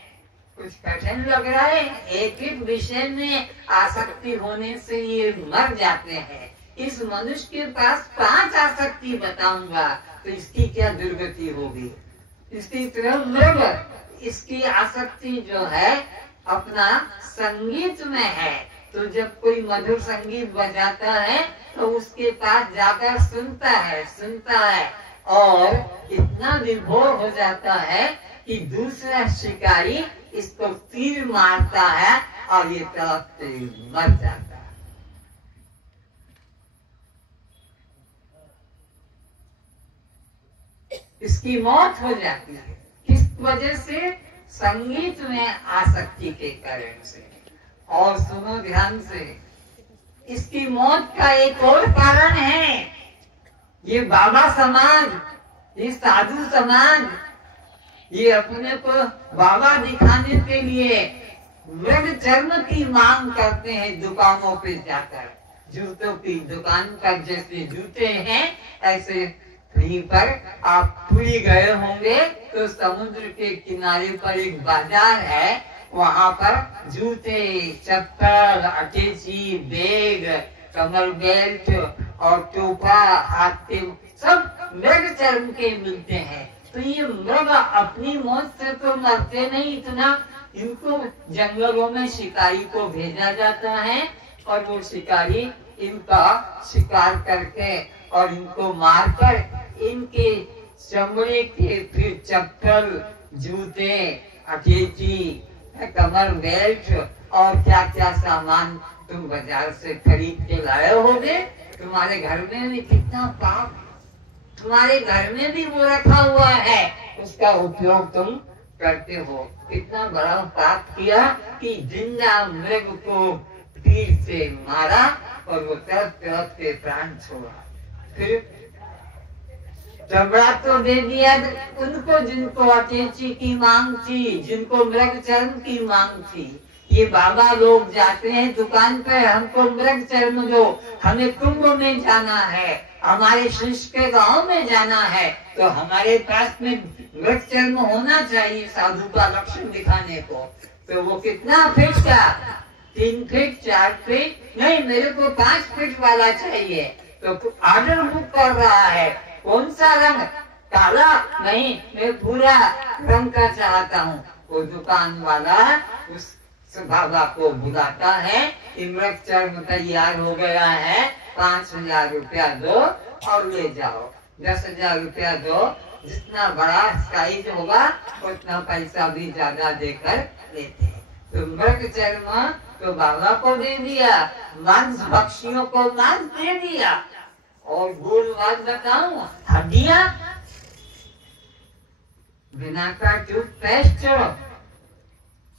कुछ कठिन लग रहा है, एक एक विषय में आसक्ति होने से ये मर जाते हैं। इस मनुष्य के पास 5 आसक्ति बताऊंगा तो इसकी क्या दुर्गति होगी। इसकी तरह मृग, इसकी आसक्ति जो है अपना संगीत में है, तो जब कोई मधुर संगीत बजाता है तो उसके पास जाकर सुनता है और इतना विभोर हो जाता है कि दूसरा शिकारी इसको तीर मारता है और ये तड़प से मर जाता है। इसकी मौत हो जाती है। किस वजह से? संगीत में आसक्ति के कारण से। और सुनो ध्यान से, इसकी मौत का एक और कारण है, ये बाबा समाज, ये साधु समाज, ये अपने को बाबा दिखाने के लिए मृग चर्म की मांग करते हैं दुकानों पे जाकर। जूतों की दुकान पर जैसे जूते हैं, ऐसे कहीं पर आप पुरी गए होंगे तो समुद्र के किनारे पर एक बाजार है, वहाँ पर जूते, चप्पल, अटैची, बैग, कमर बेल्ट और टोपा, हाथ के सब मृग चर्म के मिलते हैं। तो ये मृग अपनी मौत से तो मरते नहीं, इतना इनको जंगलों में शिकारी को भेजा जाता है और वो शिकारी इनका शिकार करके और इनको मारकर इनके चमड़े के फिर चप्पल, जूते, अटैची, कमर बेल्ट और क्या क्या सामान तुम बाजार से खरीद के लाए होगे। तुम्हारे घर में भी कितना पाप, तुम्हारे घर में भी वो रखा हुआ है, उसका उपयोग तुम करते हो। कितना बड़ा पाप किया कि जिंदा मृग को तीर से मारा और वो तड़प तड़प के प्राण छोड़ा। फिर चमड़ा तो दे दिया उनको जिनको अटैची की मांग थी, जिनको मृग चर्म की मांग थी, ये बाबा लोग जाते हैं दुकान पे, हमको मृग चर्म दो, हमें कुंभ में जाना है, हमारे शिष्य के गांव में जाना है, तो हमारे पास में मृग चर्म होना चाहिए साधु का लक्षण दिखाने को। तो वो कितना फीट का, 3 फीट 4 फीट नहीं, मेरे को 5 फीट वाला चाहिए। तो ऑर्डर बुक कर रहा है, कौन सा रंग, काला नहीं, मैं पूरा रंग का चाहता हूँ। वो दुकान वाला उस बाबा को बुलाता है, मृग चर्म तैयार हो गया है, 5000 रुपया दो और ले जाओ। 10,000 रुपया दो, जितना बड़ा साइज होगा उतना पैसा भी ज्यादा देकर लेते हैं। तो मृग चर्म तो बाबा को दे दिया, मांस भक्षियों को मांस दे दिया, और गोल बात बताऊं, हड्डियां, बिना का टूथपेस्ट,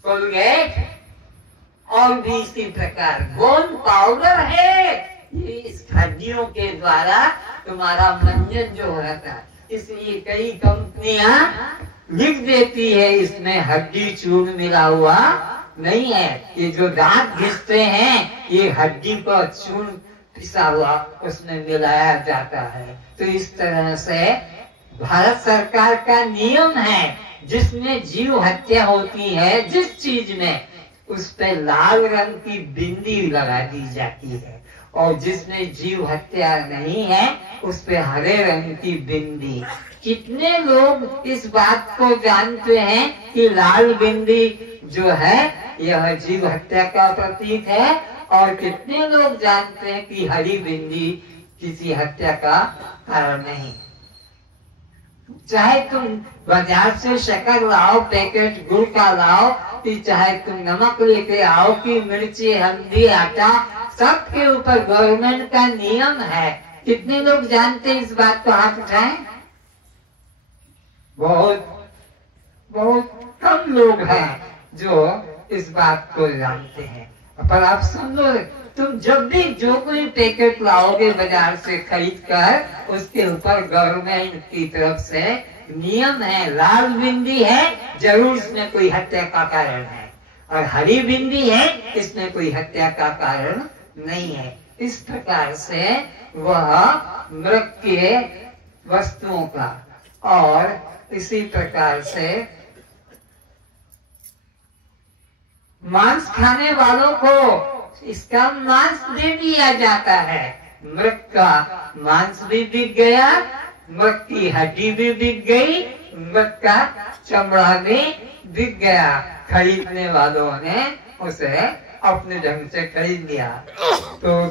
कोलगेट और भी इसी प्रकार गोंद पाउडर है, ये इस हड्डियों के द्वारा तुम्हारा मंजन जो रहता है। इसलिए कई कंपनियां लिख देती है इसमें हड्डी चूर्ण मिला हुआ नहीं है, ये जो दांत घिसते हैं ये हड्डी को चूर्ण पिसा हुआ उसमें मिलाया जाता है। तो इस तरह से भारत सरकार का नियम है, जिसमें जीव हत्या होती है जिस चीज में, उस पे लाल रंग की बिंदी लगा दी जाती है, और जिसमें जीव हत्या नहीं है उस पे हरे रंग की बिंदी। कितने लोग इस बात को जानते हैं कि लाल बिंदी जो है यह जीव हत्या का प्रतीक है, और कितने लोग जानते हैं कि हरी बिंदी किसी हत्या का कारण नहीं। चाहे तुम बाजार से शक्कर लाओ, पैकेट गुड़ का लाओ, कि चाहे तुम नमक लेके आओ कि मिर्ची हल्दी आटा, सबके ऊपर गवर्नमेंट का नियम है। कितने लोग जानते हैं इस बात को, हाथ उठाएं। बहुत बहुत कम लोग हैं जो इस बात को जानते हैं। पर आप सुन लो, तुम जब भी जो कोई पैकेट लाओगे बाजार से खरीद कर, उसके ऊपर गवर्नमेंट की तरफ से नियम है, लाल बिंदी है जरूर इसमें कोई हत्या का कारण है, और हरी बिंदी है इसमें कोई हत्या का कारण नहीं है। इस प्रकार से वह मृग के वस्तुओं का, और इसी प्रकार से मांस खाने वालों को इसका मांस दे दिया जाता है। मृग का मांस भी बिक गया, मृग की हड्डी भी बिक गई, मृग का चमड़ा भी बिक गया। खरीदने वालों ने उसे अपने ढंग से खरीद लिया। तो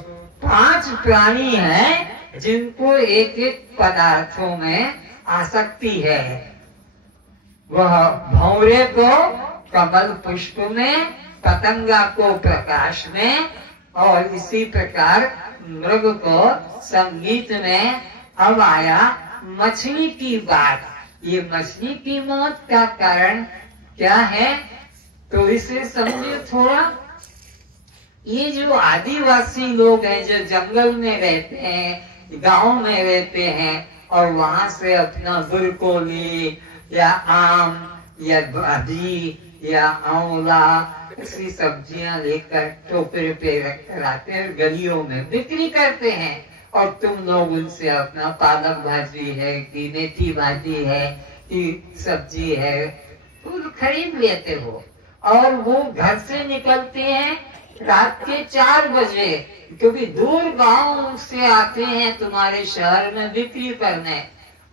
5 प्राणी हैं जिनको एक एक पदार्थों में आसक्ति है। वह भौरे को कमल पुष्प में, पतंगा को प्रकाश में, और इसी प्रकार मृग को संगीत में। अब आया मछली की बात। ये मछली की मौत का कारण क्या है, तो इसे समझिए थोड़ा। ये जो आदिवासी लोग हैं जो जंगल में रहते हैं, गांव में रहते हैं, और वहां से अपना ब्रोकोली या आम या भाजी या आंवला ऐसी सब्जियां लेकर टोकरे पे रखकर आते हैं, गलियों में बिक्री करते हैं, और तुम लोग उनसे अपना पालक भाजी है कि मेथी भाजी है कि सब्जी है तो खरीद लेते हो। और वो घर से निकलते हैं रात के 4 बजे, क्योंकि दूर गांव से आते हैं तुम्हारे शहर में बिक्री करने,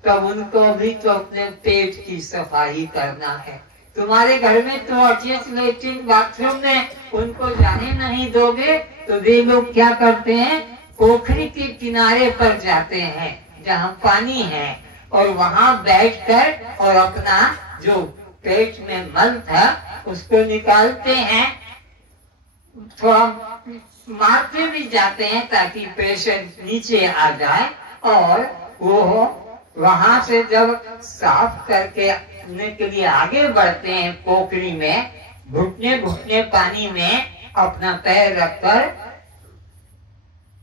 तब उनको भी तो अपने पेट की सफाई करना है। तुम्हारे घर में तो अटैच लेट्रिन बाथरूम में उनको जाने नहीं दोगे, तो वे लोग क्या करते हैं, पोखरी के किनारे पर जाते हैं जहाँ पानी है, और वहाँ बैठकर और अपना जो पेट में मल था उसको निकालते हैं। थोड़ा मारते भी जाते हैं ताकि प्रेशर नीचे आ जाए, और वो वहां से जब साफ करके आने के लिए आगे बढ़ते हैं पोखरी में, घुटने घुटने पानी में अपना पैर रखकर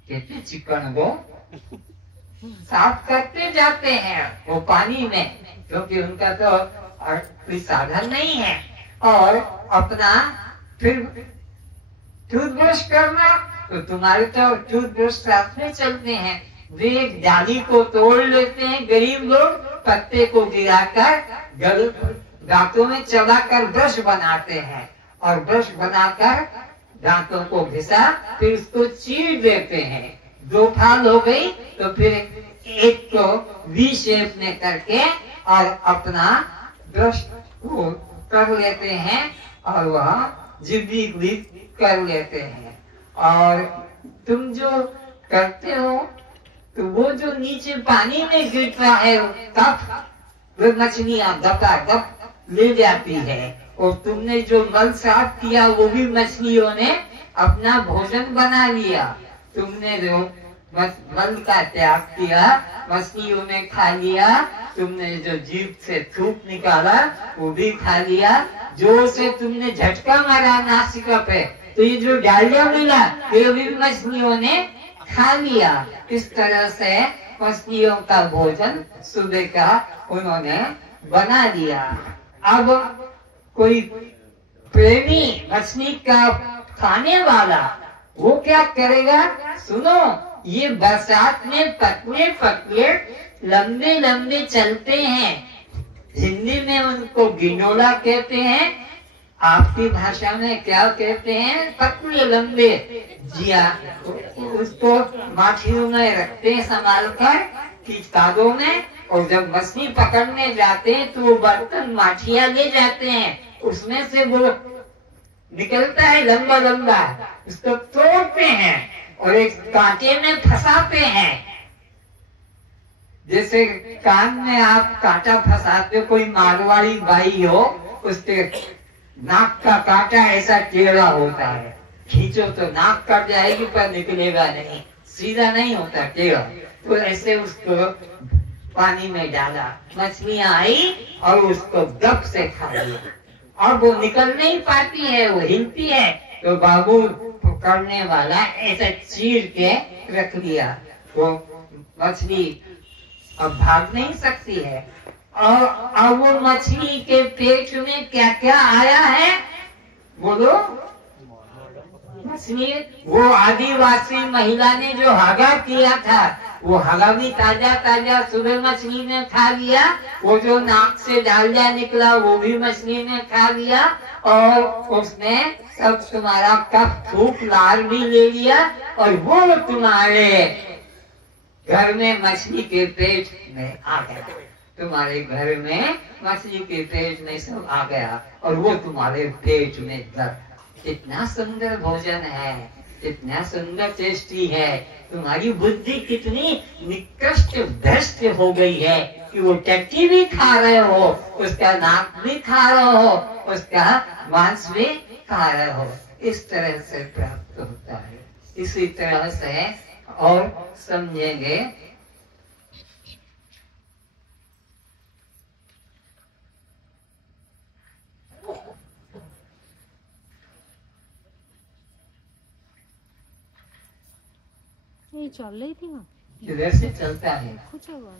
कहते चिकन को साफ करते जाते हैं वो पानी में, क्योंकि उनका तो कोई साधन नहीं है, और अपना फिर टूथब्रश करना, तो तुम्हारे तो टूथब्रश साथ में चलते हैं। वे एक डाली को तोड़ लेते हैं गरीब लोग, पत्ते को गिराकर दांतों में चबाकर ब्रश बनाते हैं, और ब्रश बनाकर दांतों को घिसा फिर उसको चीर देते हैं। 2 फाल हो गई तो फिर एक को वी शेप में करके और अपना ब्रश को कर लेते हैं, और वह जिब्बी भी कर लेते हैं। और तुम जो करते हो तो वो जो नीचे पानी में गिरता है तब वो मछलियां दबा ले जाती है, और तुमने जो मल साफ किया वो भी मछलियों ने अपना भोजन बना लिया। तुमने जो मल का त्याग किया मछलियों ने खा लिया, तुमने जो जीभ से थूक निकाला वो भी खा लिया, जोर से तुमने झटका मारा नासिका पे तो ये जो डालिया मिला ये भी मछलियों ने खा लिया। इस तरह से मछलियों का भोजन सुबह का उन्होंने बना दिया। अब कोई प्रेमी मछली का खाने वाला वो क्या करेगा? सुनो, ये बरसात में पतले पतले लंबे लंबे चलते हैं, हिंदी में उनको गिनोला कहते हैं, आपकी भाषा में क्या कहते हैं? पतले लंबे जिया। उसको माठियों में रखते हैं संभाल कर किताबों में, और जब मछली पकड़ने जाते हैं तो वो बर्तन माठिया ले जाते हैं, उसमें से वो निकलता है लंबा लंबा, उसको तोड़ते हैं और एक कांटे में फंसाते हैं। जैसे कान में आप कांटा फंसाते, कोई मारवाड़ी बाई हो उसके नाक का कांटा ऐसा टेढ़ा होता है, खींचो तो नाक कट जाएगी पर निकलेगा नहीं, सीधा नहीं होता, टेढ़ा। तो ऐसे उसको पानी में डाला, मछलियां आई और उसको गप से खा लिया, और वो निकल नहीं पाती है, वो हिलती है, तो बाबू पकड़ने वाला ऐसा चीर के रख लिया। वो मछली अब भाग नहीं सकती है। और अब वो मछली के पेट में क्या क्या आया है बोलो? मछली, वो आदिवासी महिला ने जो हागा किया था वो हागा भी ताजा ताजा सुबह मछली ने खा लिया, वो जो नाक से डालिया निकला वो भी मछली ने खा लिया, और उसने सब तुम्हारा कफ थूक लार भी ले लिया, और वो तुम्हारे घर में मछली के पेट में आ गया। तुम्हारे घर में मछली के पेट में सब आ गया, और वो तुम्हारे पेट में दर। इतना सुंदर भोजन है, इतना सुंदर टेस्टी है, तुम्हारी बुद्धि कितनी निकृष्ट भ्रष्ट हो गई है कि वो टट्टी भी खा रहे हो, उसका नाक भी खा रहे हो, उसका मांस भी खा रहे हो। इस तरह से प्राप्त होता है। इसी तरह से और समझेंगे ये चल रही थी वहाँ, किधर से चलता है। कुछ हुआ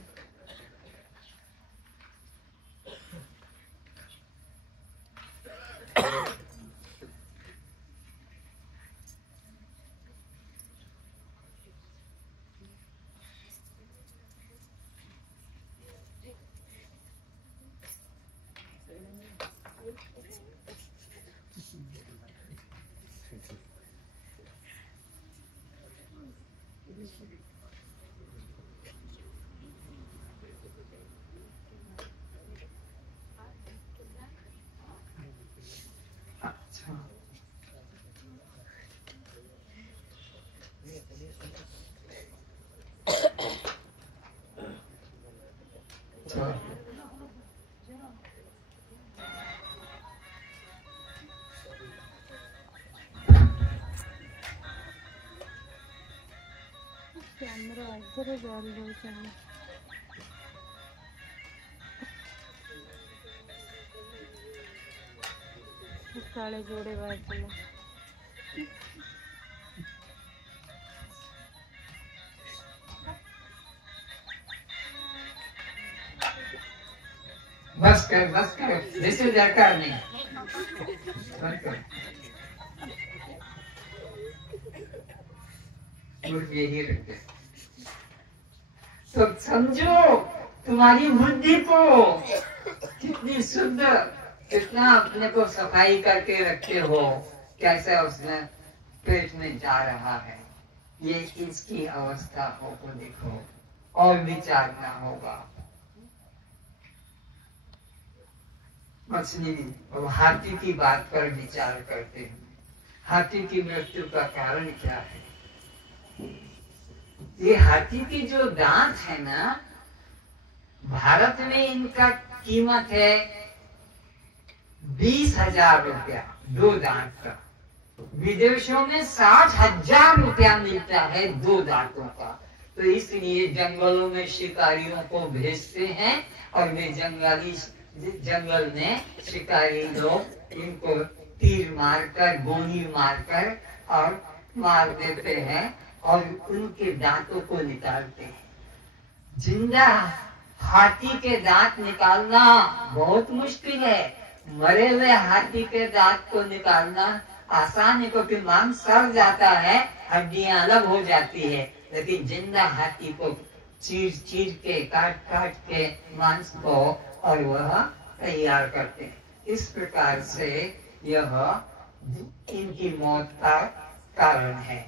कैमरा इधर जा रही है कैमरा। काले जोड़े बाहर चला। बस कर, जैसे दरकार नहीं। मूर्ख यही रहते हैं। तो समझो तुम्हारी बुद्धि को कितनी शुद्ध, कितना अपने को सफाई करके रखते हो, कैसे उसने पेट में जा रहा है, ये इसकी अवस्था हो तो देखो और विचारना होगा। मछली और हाथी की बात पर विचार करते हैं। हाथी की मृत्यु का कारण क्या है? ये हाथी की जो दांत है ना, भारत में इनका कीमत है 20,000 रुपया, 2 दांत का। विदेशों में 60,000 रुपया मिलता है 2 दांतों का। तो इसलिए जंगलों में शिकारियों को भेजते हैं और वे जंगल में शिकारी लोग इनको तीर मारकर, गोली मारकर और मार देते हैं और उनके दांतों को निकालते हैं। जिंदा हाथी के दांत निकालना बहुत मुश्किल है। मरे हुए हाथी के दांत को निकालना आसान है, क्योंकि मांस सड़ जाता है, हड्डियां अलग हो जाती है। लेकिन जिंदा हाथी को चीर चीर के, काट काट के मांस को और वह तैयार करते हैं। इस प्रकार से यह इनकी मौत का कारण है।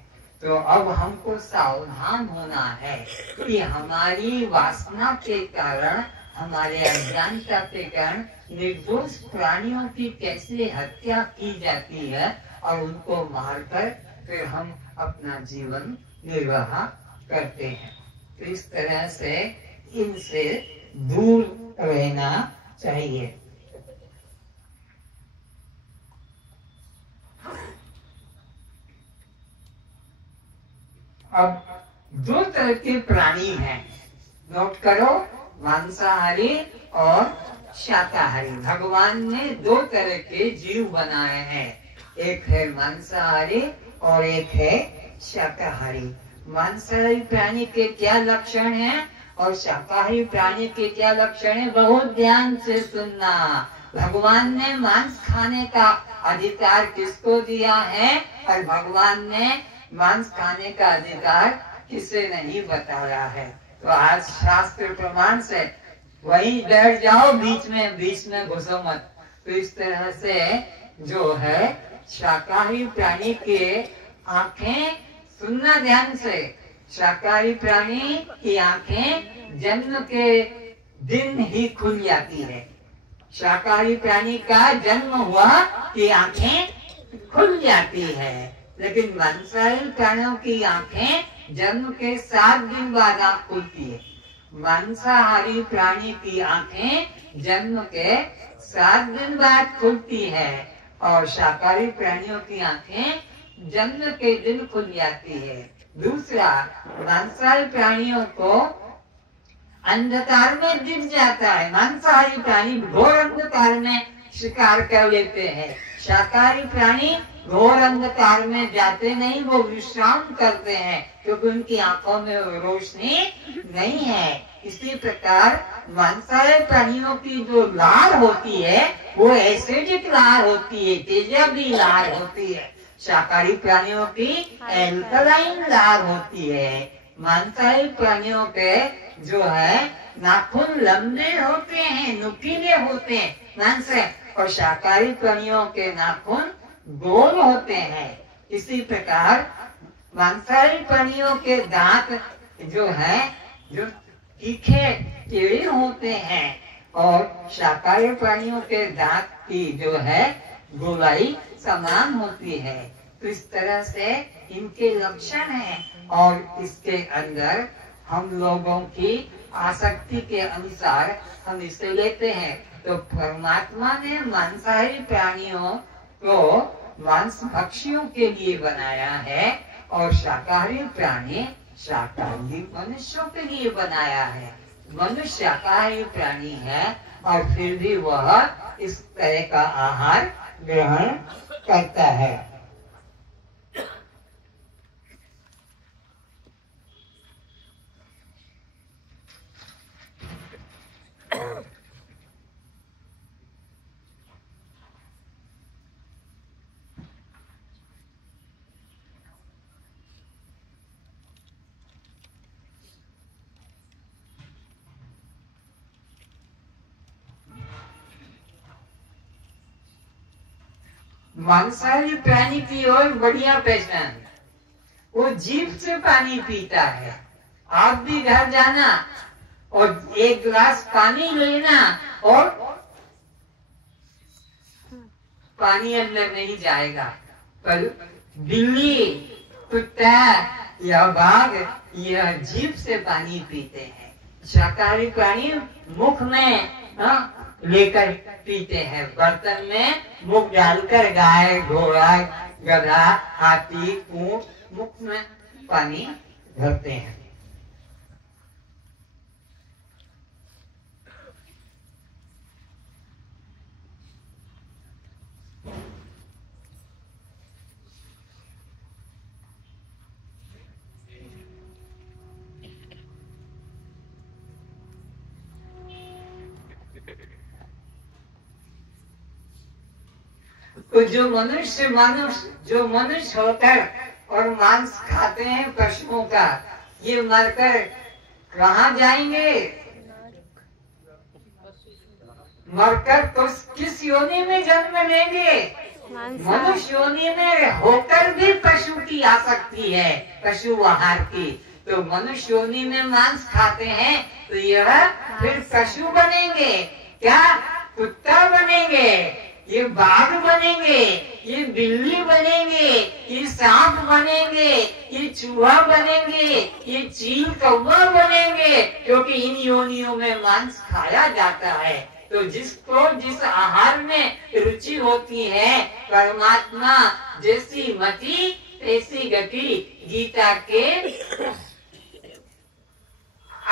तो अब हमको सावधान होना है कि हमारी वासना के कारण, हमारे अज्ञानता के कारण निर्दोष प्राणियों की कैसे हत्या की जाती है और उनको मारकर फिर हम अपना जीवन निर्वाह करते हैं। तो इस तरह से इनसे दूर रहना चाहिए। अब 2 तरह के प्राणी हैं, नोट करो, मांसाहारी और शाकाहारी। भगवान ने 2 तरह के जीव बनाए हैं, एक है मांसाहारी और एक है शाकाहारी। मांसाहारी प्राणी के क्या लक्षण हैं और शाकाहारी प्राणी के क्या लक्षण हैं, बहुत ध्यान से सुनना। भगवान ने मांस खाने का अधिकार किसको दिया है और भगवान ने मांस खाने का अधिकार किसे नहीं बताया है। तो आज शास्त्र प्रमाण से वही बैठ जाओ, बीच में घुसो मत। तो इस तरह से जो है शाकाहारी प्राणी के आंखें, सुनना ध्यान से, शाकाहारी प्राणी की आंखें जन्म के दिन ही खुल जाती है। शाकाहारी प्राणी का जन्म हुआ कि आंखें खुल जाती है, लेकिन मांसाहारी प्राणियों की आंखें जन्म के 7 दिन बाद आंख खुलती है। मांसाहारी प्राणी की आंखें जन्म के 7 दिन बाद खुलती है और शाकाहारी प्राणियों की आंखें जन्म के दिन खुल जाती है। दूसरा, मांसाहारी प्राणियों को अंधकार में दिख जाता है। मांसाहारी प्राणी घोर अंधकार में शिकार कर लेते हैं, शाकाहारी प्राणी घोर अंधकार में जाते नहीं, वो विश्राम करते हैं क्योंकि उनकी आंखों में रोशनी नहीं है। इसी प्रकार मांसाहारी प्राणियों की जो लार होती है वो एसिडिक लार होती है, तेजाबी लार होती है। शाकाहारी प्राणियों की एल्कलाइन लार होती है। मांसाहारी प्राणियों के जो है नाखून लंबे होते हैं, नुकीले होते हैं मांस, और शाकाहारी प्राणियों के नाखून गोल होते हैं। इसी प्रकार मांसाहारी प्राणियों के दांत जो है जो तीखे टेढ़े होते हैं और शाकाहारी प्राणियों के दांत की जो है गोलाई समान होती है। तो इस तरह से इनके लक्षण हैं और इसके अंदर हम लोगों की आसक्ति के अनुसार हम इसे लेते हैं। तो परमात्मा ने मांसाहारी प्राणियों को मांस भक्षियों के लिए बनाया है और शाकाहारी प्राणी शाकाहारी मनुष्यों के लिए बनाया है। मनुष्य शाकाहारी प्राणी है और फिर भी वह इस तरह का आहार ग्रहण करता है। मांसाहारी प्राणी की और बढ़िया पहचान, वो जीभ से पानी पीता है। आप भी घर जाना और एक गिलास पानी लेना और पानी अंदर नहीं जाएगा। पर बिल्ली, कुत्ता या बाघ यह जीभ से पानी पीते हैं। शाकाहारी प्राणी मुख में लेकर पीते हैं, बर्तन में मुख डालकर गाय, घोड़ा, गधा, हाथी, ऊंट मुख में पानी भरते हैं। तो जो मनुष्य होकर और मांस खाते हैं पशुओं का, ये मरकर कहाँ जाएंगे? मरकर तो किस योनि में जन्म लेंगे? मनुष्य योनि में होकर भी पशु की आसक्ति है, पशु आहार की। तो मनुष्य योनि में मांस खाते हैं तो यह फिर पशु बनेंगे। क्या? कुत्ता बनेंगे, ये बाघ बनेंगे, ये बिल्ली बनेंगे, ये सांप बनेंगे, ये चूहा बनेंगे, ये चील कौवा बनेंगे, क्योंकि इन योनियों में मांस खाया जाता है। तो जिसको जिस आहार में रुचि होती है, परमात्मा जैसी मति तैसी गति। गीता के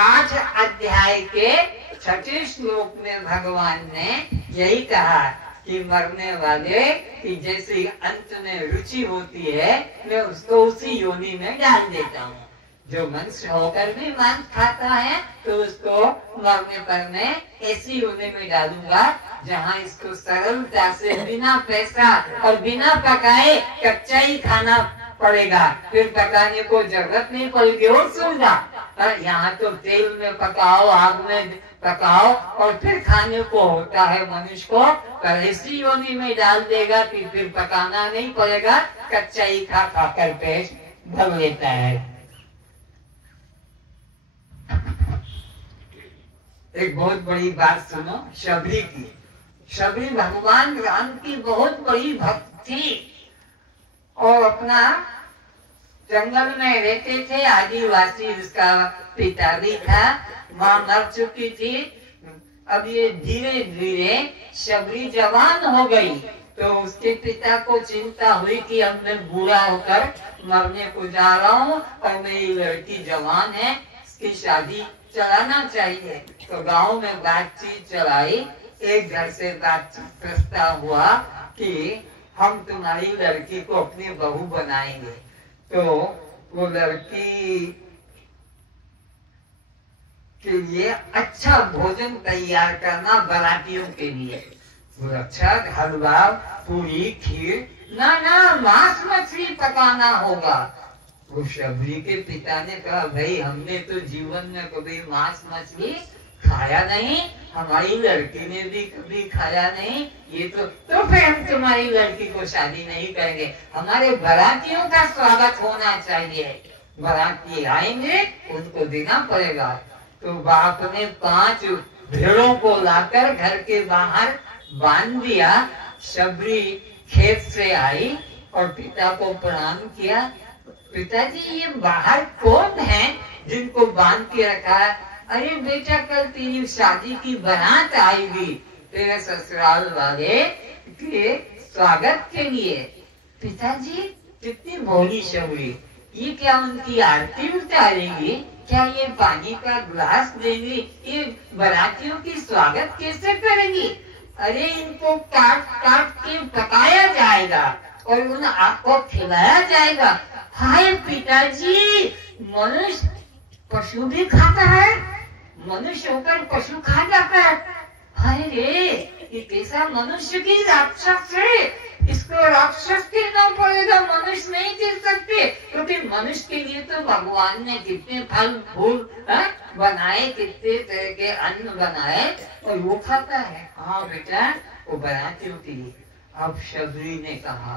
8 अध्याय के 6 श्लोक में भगवान ने यही कहा कि मरने वाले की जैसे अंत में रुचि होती है, मैं उसको उसी योनि में डाल देता हूँ। जो मनुष्य होकर भी मांस खाता है तो उसको मरने पर मैं ऐसी योनि में डालूंगा जहाँ इसको सरलता से बिना पैसा और बिना पकाए कच्चा ही खाना पड़ेगा, फिर पकाने को जरूरत नहीं पड़ेगी। और सुविधा, यहाँ तो तेल में पकाओ, आग में पकाओ और फिर खाने को होता है मनुष्य को, पर ऐसी योनि में डाल देगा कि फिर पकाना नहीं पड़ेगा, कच्चा ही खा कर पेट भर लेता है। एक बहुत बड़ी बात सुनो शबरी की। शबरी भगवान राम की बहुत बड़ी भक्त थी और अपना जंगल में रहते थे, आदिवासी। उसका पिता भी था, माँ मर चुकी थी। अब ये धीरे धीरे शबरी जवान हो गई तो उसके पिता को चिंता हुई कि अब मैं बूढ़ा होकर मरने को जा रहा हूँ और मेरी लड़की जवान है, इसकी शादी चलाना चाहिए। तो गांव में बातचीत चलाई। एक घर से बातचीत प्रस्ताव हुआ कि हम तुम्हारी लड़की को अपनी बहू बनाएंगे। तो वो लड़की के लिए अच्छा भोजन तैयार करना बारातियों के लिए, अच्छा हलवा, पूरी, खीर, ना मांस मछली पकाना होगा। वो शबरी के पिता ने कहा, भाई हमने तो जीवन में कभी मांस मछली खाया नहीं, हमारी लड़की ने भी कभी खाया नहीं, ये तो फिर हम तुम्हारी लड़की को शादी नहीं करेंगे। हमारे बारातियों का स्वागत होना चाहिए, बाराती आएंगे उनको देना पड़ेगा। तो बाप ने 5 भेड़ों को लाकर घर के बाहर बांध दिया। शबरी खेत से आई और पिता को प्रणाम किया। पिताजी ये बाहर कौन है जिनको बांध के रखा है? अरे बेटा, कल तेरी शादी की बारात आएगी तेरे ससुराल वाले के स्वागत के लिए। पिताजी कितनी भोली शबरी, ये क्या उनकी आरती उतारेगी? क्या ये पानी का गिलास देंगी? ये बारातियों की स्वागत कैसे करेगी? अरे इनको काट काट के पकाया जाएगा और उन आपको खिलाया जाएगा। हाय पिताजी, मनुष्य पशु भी खाता है, मनुष्य होकर पशु खा जाता है। हाय रे, ये कैसा मनुष्य की राक्षस है, इसको राक्षस कहना पड़ेगा, मनुष्य नहीं कह सकते, क्योंकि मनुष्य के लिए तो भगवान ने कितने फल फूल बनाए, कितने तरह के अन्न बनाए और वो खाता है। हाँ बेटा, वो बनाते के लिए। अब शबरी ने कहा,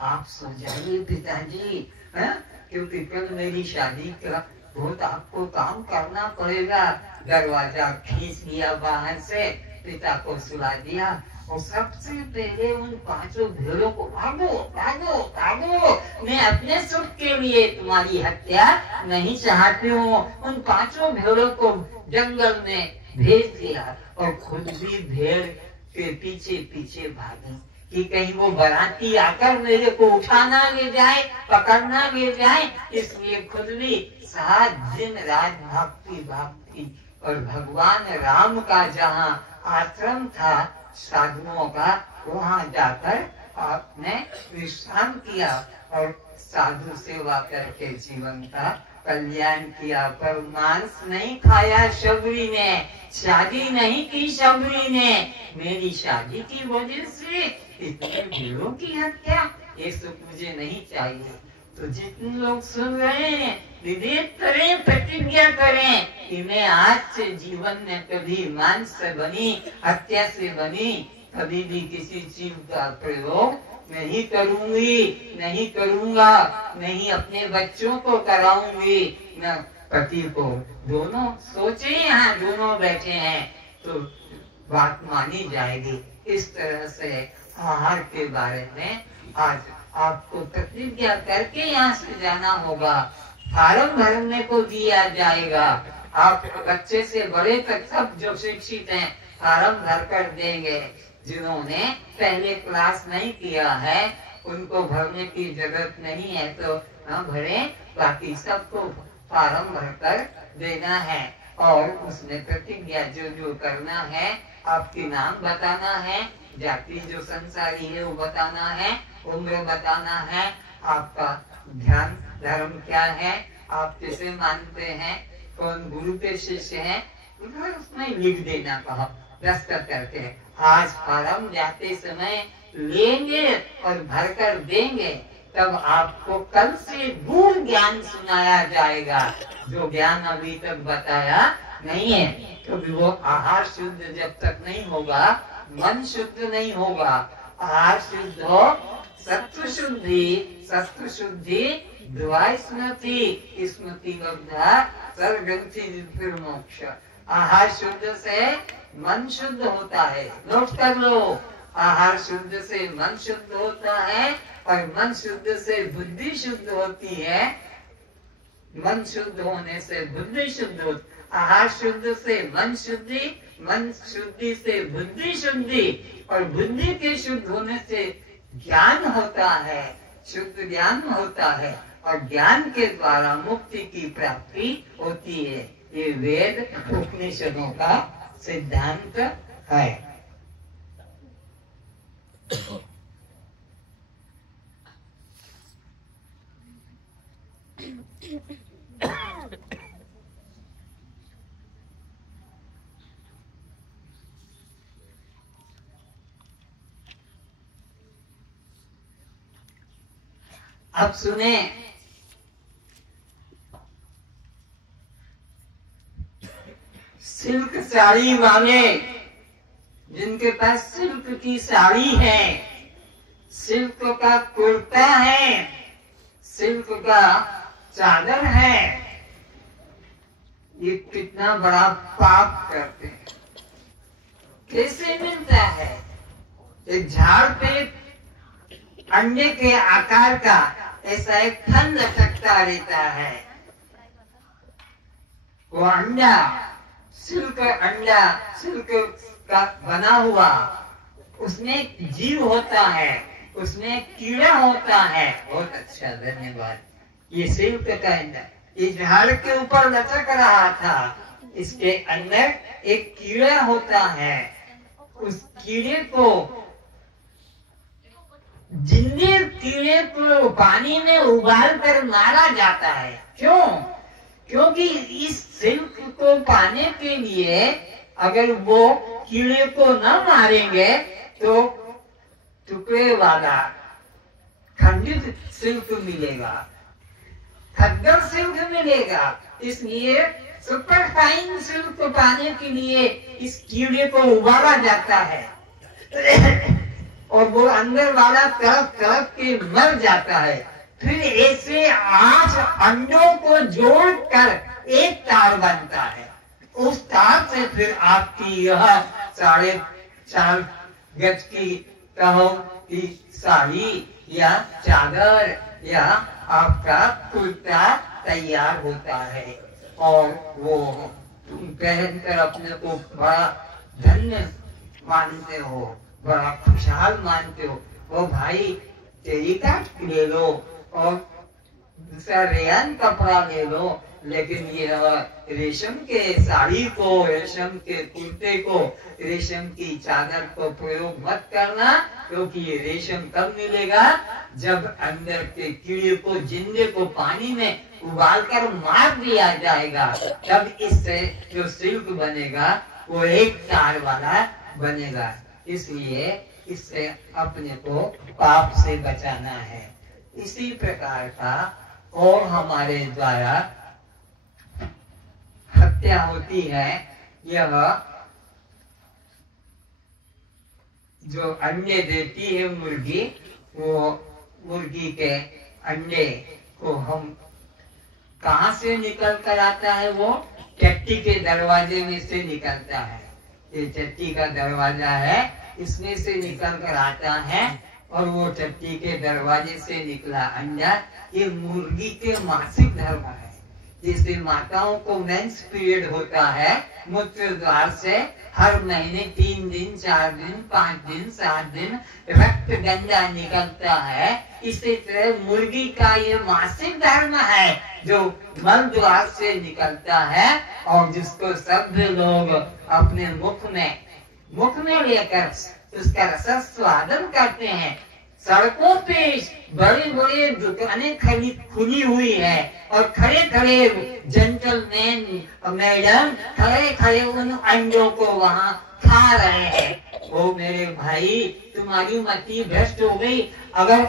आप सो जाइए पिताजी, क्योंकि कल मेरी शादी का बहुत आपको काम करना पड़ेगा। दरवाजा खींच लिया बाहर से, पिता को सुला दिया और सबसे पहले उन 5 भेड़ों को, भागो भागो भागो, मैं अपने सुख के लिए तुम्हारी हत्या नहीं चाहती हूँ। उन 5 भेड़ों को जंगल में भेज दिया और खुद भी भेड़ के पीछे पीछे भागी कि कहीं वो बाराती आकर मेरे को उठाना ले जाए, पकड़ना ले जाए। इसलिए खुद भी 7 दिन रात भागती भागती, और भगवान राम का जहाँ आश्रम था साधुओं का, वहाँ जाकर आपने विश्राम किया और साधु सेवा करके जीवन का कल्याण किया। पर मांस नहीं खाया शबरी ने, शादी नहीं की शबरी ने। मेरी शादी की वजह से इतने भेड़ों की हत्या, ये सुख मुझे नहीं चाहिए। तो जितने लोग सुन रहे हैं, विवेक करें, प्रतिज्ञा करें कि मैं आज से जीवन में कभी मांस से बनी, हत्या से बनी, कभी भी किसी चीज का प्रयोग नहीं करूंगी, नहीं करूंगा, नहीं अपने बच्चों को कराऊंगी, न पति को। दोनों सोचे, यहाँ दोनों बैठे हैं तो बात मानी जाएगी। इस तरह से आहार के बारे में आज आपको प्रतिज्ञा करके यहाँ से जाना होगा। फार्म भरने को दिया जाएगा, आप बच्चे से बड़े तक सब जो शिक्षित हैं फार्म भर कर देंगे। जिन्होंने पहले क्लास नहीं किया है उनको भरने की जरूरत नहीं है, तो न भरे, बाकी सबको फार्म भरकर देना है। और उसमें प्रतिज्ञा जो जो करना है, आपके नाम बताना है, जाति जो संसारी है वो बताना है, उम्र बताना है, आपका ध्यान धर्म क्या है, आप किसे मानते हैं, कौन गुरु के शिष्य हैं, उसमें लिख देना कहा, दस्तखत करके। आज फार्म जाते समय लेंगे और भरकर देंगे, तब आपको कल से गुण ज्ञान सुनाया जाएगा, जो ज्ञान अभी तक बताया नहीं है। क्योंकि वो आहार शुद्ध जब तक नहीं होगा, मन शुद्ध नहीं होगा। आहार शुद्ध हो, सत्व शुद्धि, सत्व शुद्धि द्वाय स्मृति, स्मृति लब्धा सर्वग्रंथि फिर मोक्ष। आहार शुद्ध से मन शुद्ध होता है, नोट कर लो। आहार शुद्ध से मन शुद्ध होता है और मन शुद्ध से बुद्धि शुद्ध होती है। मन शुद्ध होने से बुद्धि शुद्ध होती, आहार शुद्ध से मन शुद्धि, मन शुद्धि से बुद्धि शुद्धि, और बुद्धि के शुद्ध होने से ज्ञान होता है, शुद्ध ज्ञान होता है, और ज्ञान के द्वारा मुक्ति की प्राप्ति होती है। ये वेद उपनिषदों का सिद्धांत है। अब सुने, सिल्क साड़ी वाले जिनके पास सिल्क की साड़ी है, सिल्क का कुर्ता है, सिल्क का चादर है, ये कितना बड़ा पाप करते हैं। कैसे मिलता है? एक झाड़ पे अंडे के आकार का ऐसा एक फन लटकता रहता है। वो अंडा, सिल्क अंडा, सिल्क का बना हुआ, उसमें जीव होता है, उसमें कीड़ा होता है। बहुत अच्छा, धन्यवाद। ये सिल्क का अंडा ये झाड़ के ऊपर लटक रहा था, इसके अंदर एक कीड़ा होता है। उस कीड़े को, जिंदे कीड़े को पानी में उबाल कर मारा जाता है। क्यों? क्योंकि इस सिल्क को पाने के लिए अगर वो कीड़े को न मारेंगे तो टुकड़े वाला खंडित सिल्क मिलेगा, खद्दर सिल्क मिलेगा। इसलिए सुपर फाइन सिल्क को पाने के लिए इस कीड़े को उबाला जाता है। और वो अंदर वाला तड़प तड़प के मर जाता है। फिर ऐसे 8 अंडों को जोड़कर एक तार बनता है। उस तार से फिर आपकी यह 4.5 गज की कहो की साड़ी या चादर या आपका कुर्ता तैयार होता है और वो पहनकर अपने को बड़ा धन्य मानते हो, बड़ा खुशहाल मानते हो। वो भाई टेरिकॉट ले लो और दूसरा रेयन कपड़ा ले लो, लेकिन ये रेशम के साड़ी को, रेशम के कुर्ते को, रेशम की चादर को प्रयोग मत करना, क्योंकि ये रेशम कब मिलेगा जब अंदर के कीड़े को, जिंदे को पानी में उबालकर मार दिया जाएगा, तब इससे जो सिल्क बनेगा वो एक तार वाला बनेगा। इसलिए इससे अपने को पाप से बचाना है। इसी प्रकार का और हमारे द्वारा हत्या होती है। यह जो अंडे देती है मुर्गी, वो मुर्गी के अंडे को हम कहाँ से निकल कर आता है? वो चट्टी के दरवाजे में से निकलता है। ये चट्टी का दरवाजा है, इसमें से निकल कर आता है और वो चट्टी के दरवाजे से निकला अंडा ये मुर्गी के मासिक धर्म है। जैसे माताओं को मेंस पीरियड होता है, मूत्र द्वार से हर महीने 3 दिन, 4 दिन, 5 दिन, 7 दिन रक्त गंगा निकलता है, इसी तरह मुर्गी का ये मासिक धर्म है जो मल द्वार से निकलता है और जिसको सभ्य लोग अपने मुख में लेकर उसका रस स्वादन करते हैं। सड़कों पे बड़ी बड़ी दुकानें खुली हुई है और खड़े खड़े जेंटलमैन मैडम खड़े खड़े उन अंडों को वहाँ खा रहे हैं। ओ मेरे भाई, तुम्हारी मति भ्रष्ट हो गई। अगर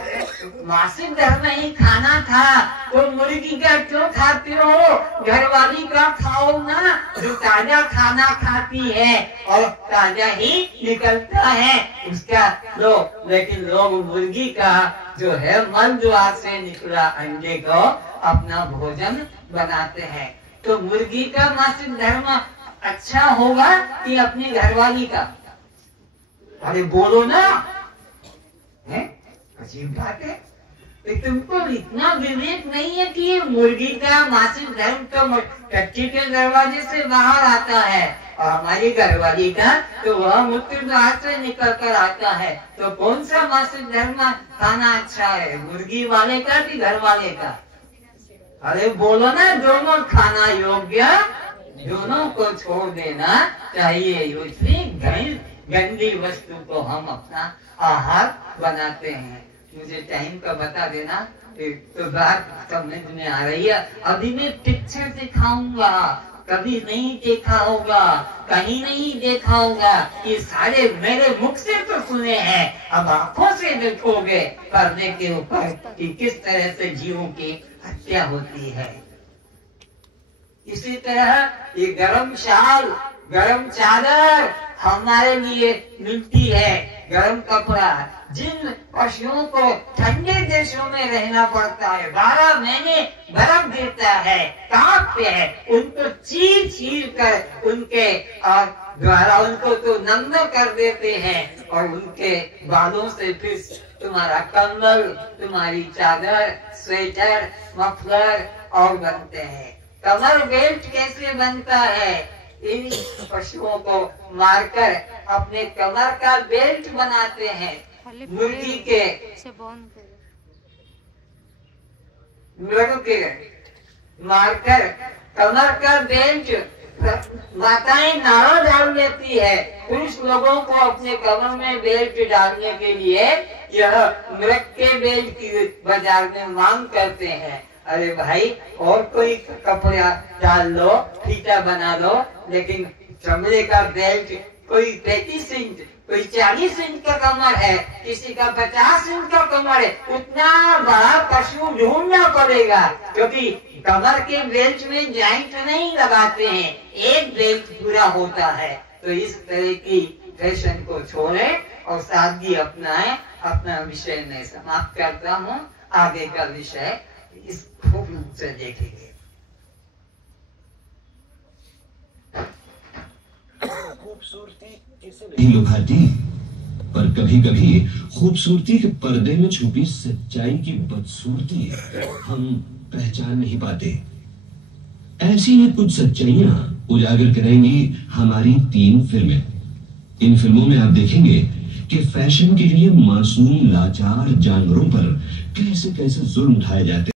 मासिक धर्म ही खाना था तो मुर्गी का क्यों खाते हो? घरवाली का खाओ ना, जो ताजा खाना खाती है और ताजा ही निकलता है उसका लो। लेकिन लोग मुर्गी का जो है मल द्वार से निकला अंडे को अपना भोजन बनाते हैं। तो मुर्गी का मासिक धर्म अच्छा होगा कि अपनी घरवाली का? अरे बोलो ना, है अजीब बात है। तुमको इतना विवेक नहीं है कि ये मुर्गी का मासिक धर्म तो कच्ची के दरवाजे से बाहर आता है और हमारी घरवाली का तो वह मूत्र द्वार से निकल कर आता है। तो कौन सा मासिक धर्म खाना अच्छा है, मुर्गी वाले का कि घर वाले का? अरे बोलो ना, दोनों खाना योग्य, दोनों को छोड़ देना चाहिए। इतनी गंदी वस्तु को हम अपना आहार बनाते हैं। मुझे टाइम का बता देना, तो बात समझ में आ रही है। अभी मैं पिक्चर दिखाऊंगा, कभी नहीं देखा होगा, कहीं नहीं देखा होगा, ये सारे मेरे मुख से तो सुने हैं, अब आंखों से देखोगे करने के ऊपर कि किस तरह से जीवों की हत्या होती है। इसी तरह ये गरम शाल, गरम चादर हमारे लिए मिलती है, गरम कपड़ा। जिन पशुओं को ठंडे देशों में रहना पड़ता है, 12 महीने बर्फ गिरता है, कांपते हैं, उनको चीर कर उनके द्वारा उनको तो नंगा कर देते हैं और उनके बालों से फिर तुम्हारा कंबल, तुम्हारी चादर, स्वेटर, मफलर और बनते हैं। कमर बेल्ट कैसे बनता है? इन पशुओं को मारकर अपने कमर का बेल्ट बनाते हैं। मुर्गी के मृग के मारकर कमर का बेल्ट माताएं नाड़ा डाल लेती है। पुरुष लोगों को अपने कमर में बेल्ट डालने के लिए यह मृग के बेल्ट की बाजार में मांग करते हैं। अरे भाई, और कोई कपड़ा डाल लो, फीता बना लो, लेकिन चमड़े का बेल्ट, कोई 33 इंच, कोई 40 इंच का कमर है, किसी का 50 इंच का कमर है, उतना बड़ा पशु ढूंढना पड़ेगा, क्योंकि कमर के बेल्ट में जॉइंट नहीं लगाते हैं, एक बेल्ट पूरा होता है। तो इस तरह की फैशन को छोड़े और सादगी अपनाएं। अपना विषय में समाप्त करता हूँ, आगे का विषय इस खूब रूप से देखेंगे। नहीं लुभाती, पर कभी कभी खूबसूरती के पर्दे में छुपी सच्चाई की बदसूरती हम पहचान नहीं पाते। ऐसी ही कुछ सच्चाइयां उजागर करेंगी हमारी 3 फिल्में। इन फिल्मों में आप देखेंगे कि फैशन के लिए मासूम लाचार जानवरों पर कैसे कैसे जुल्म उठाए जाते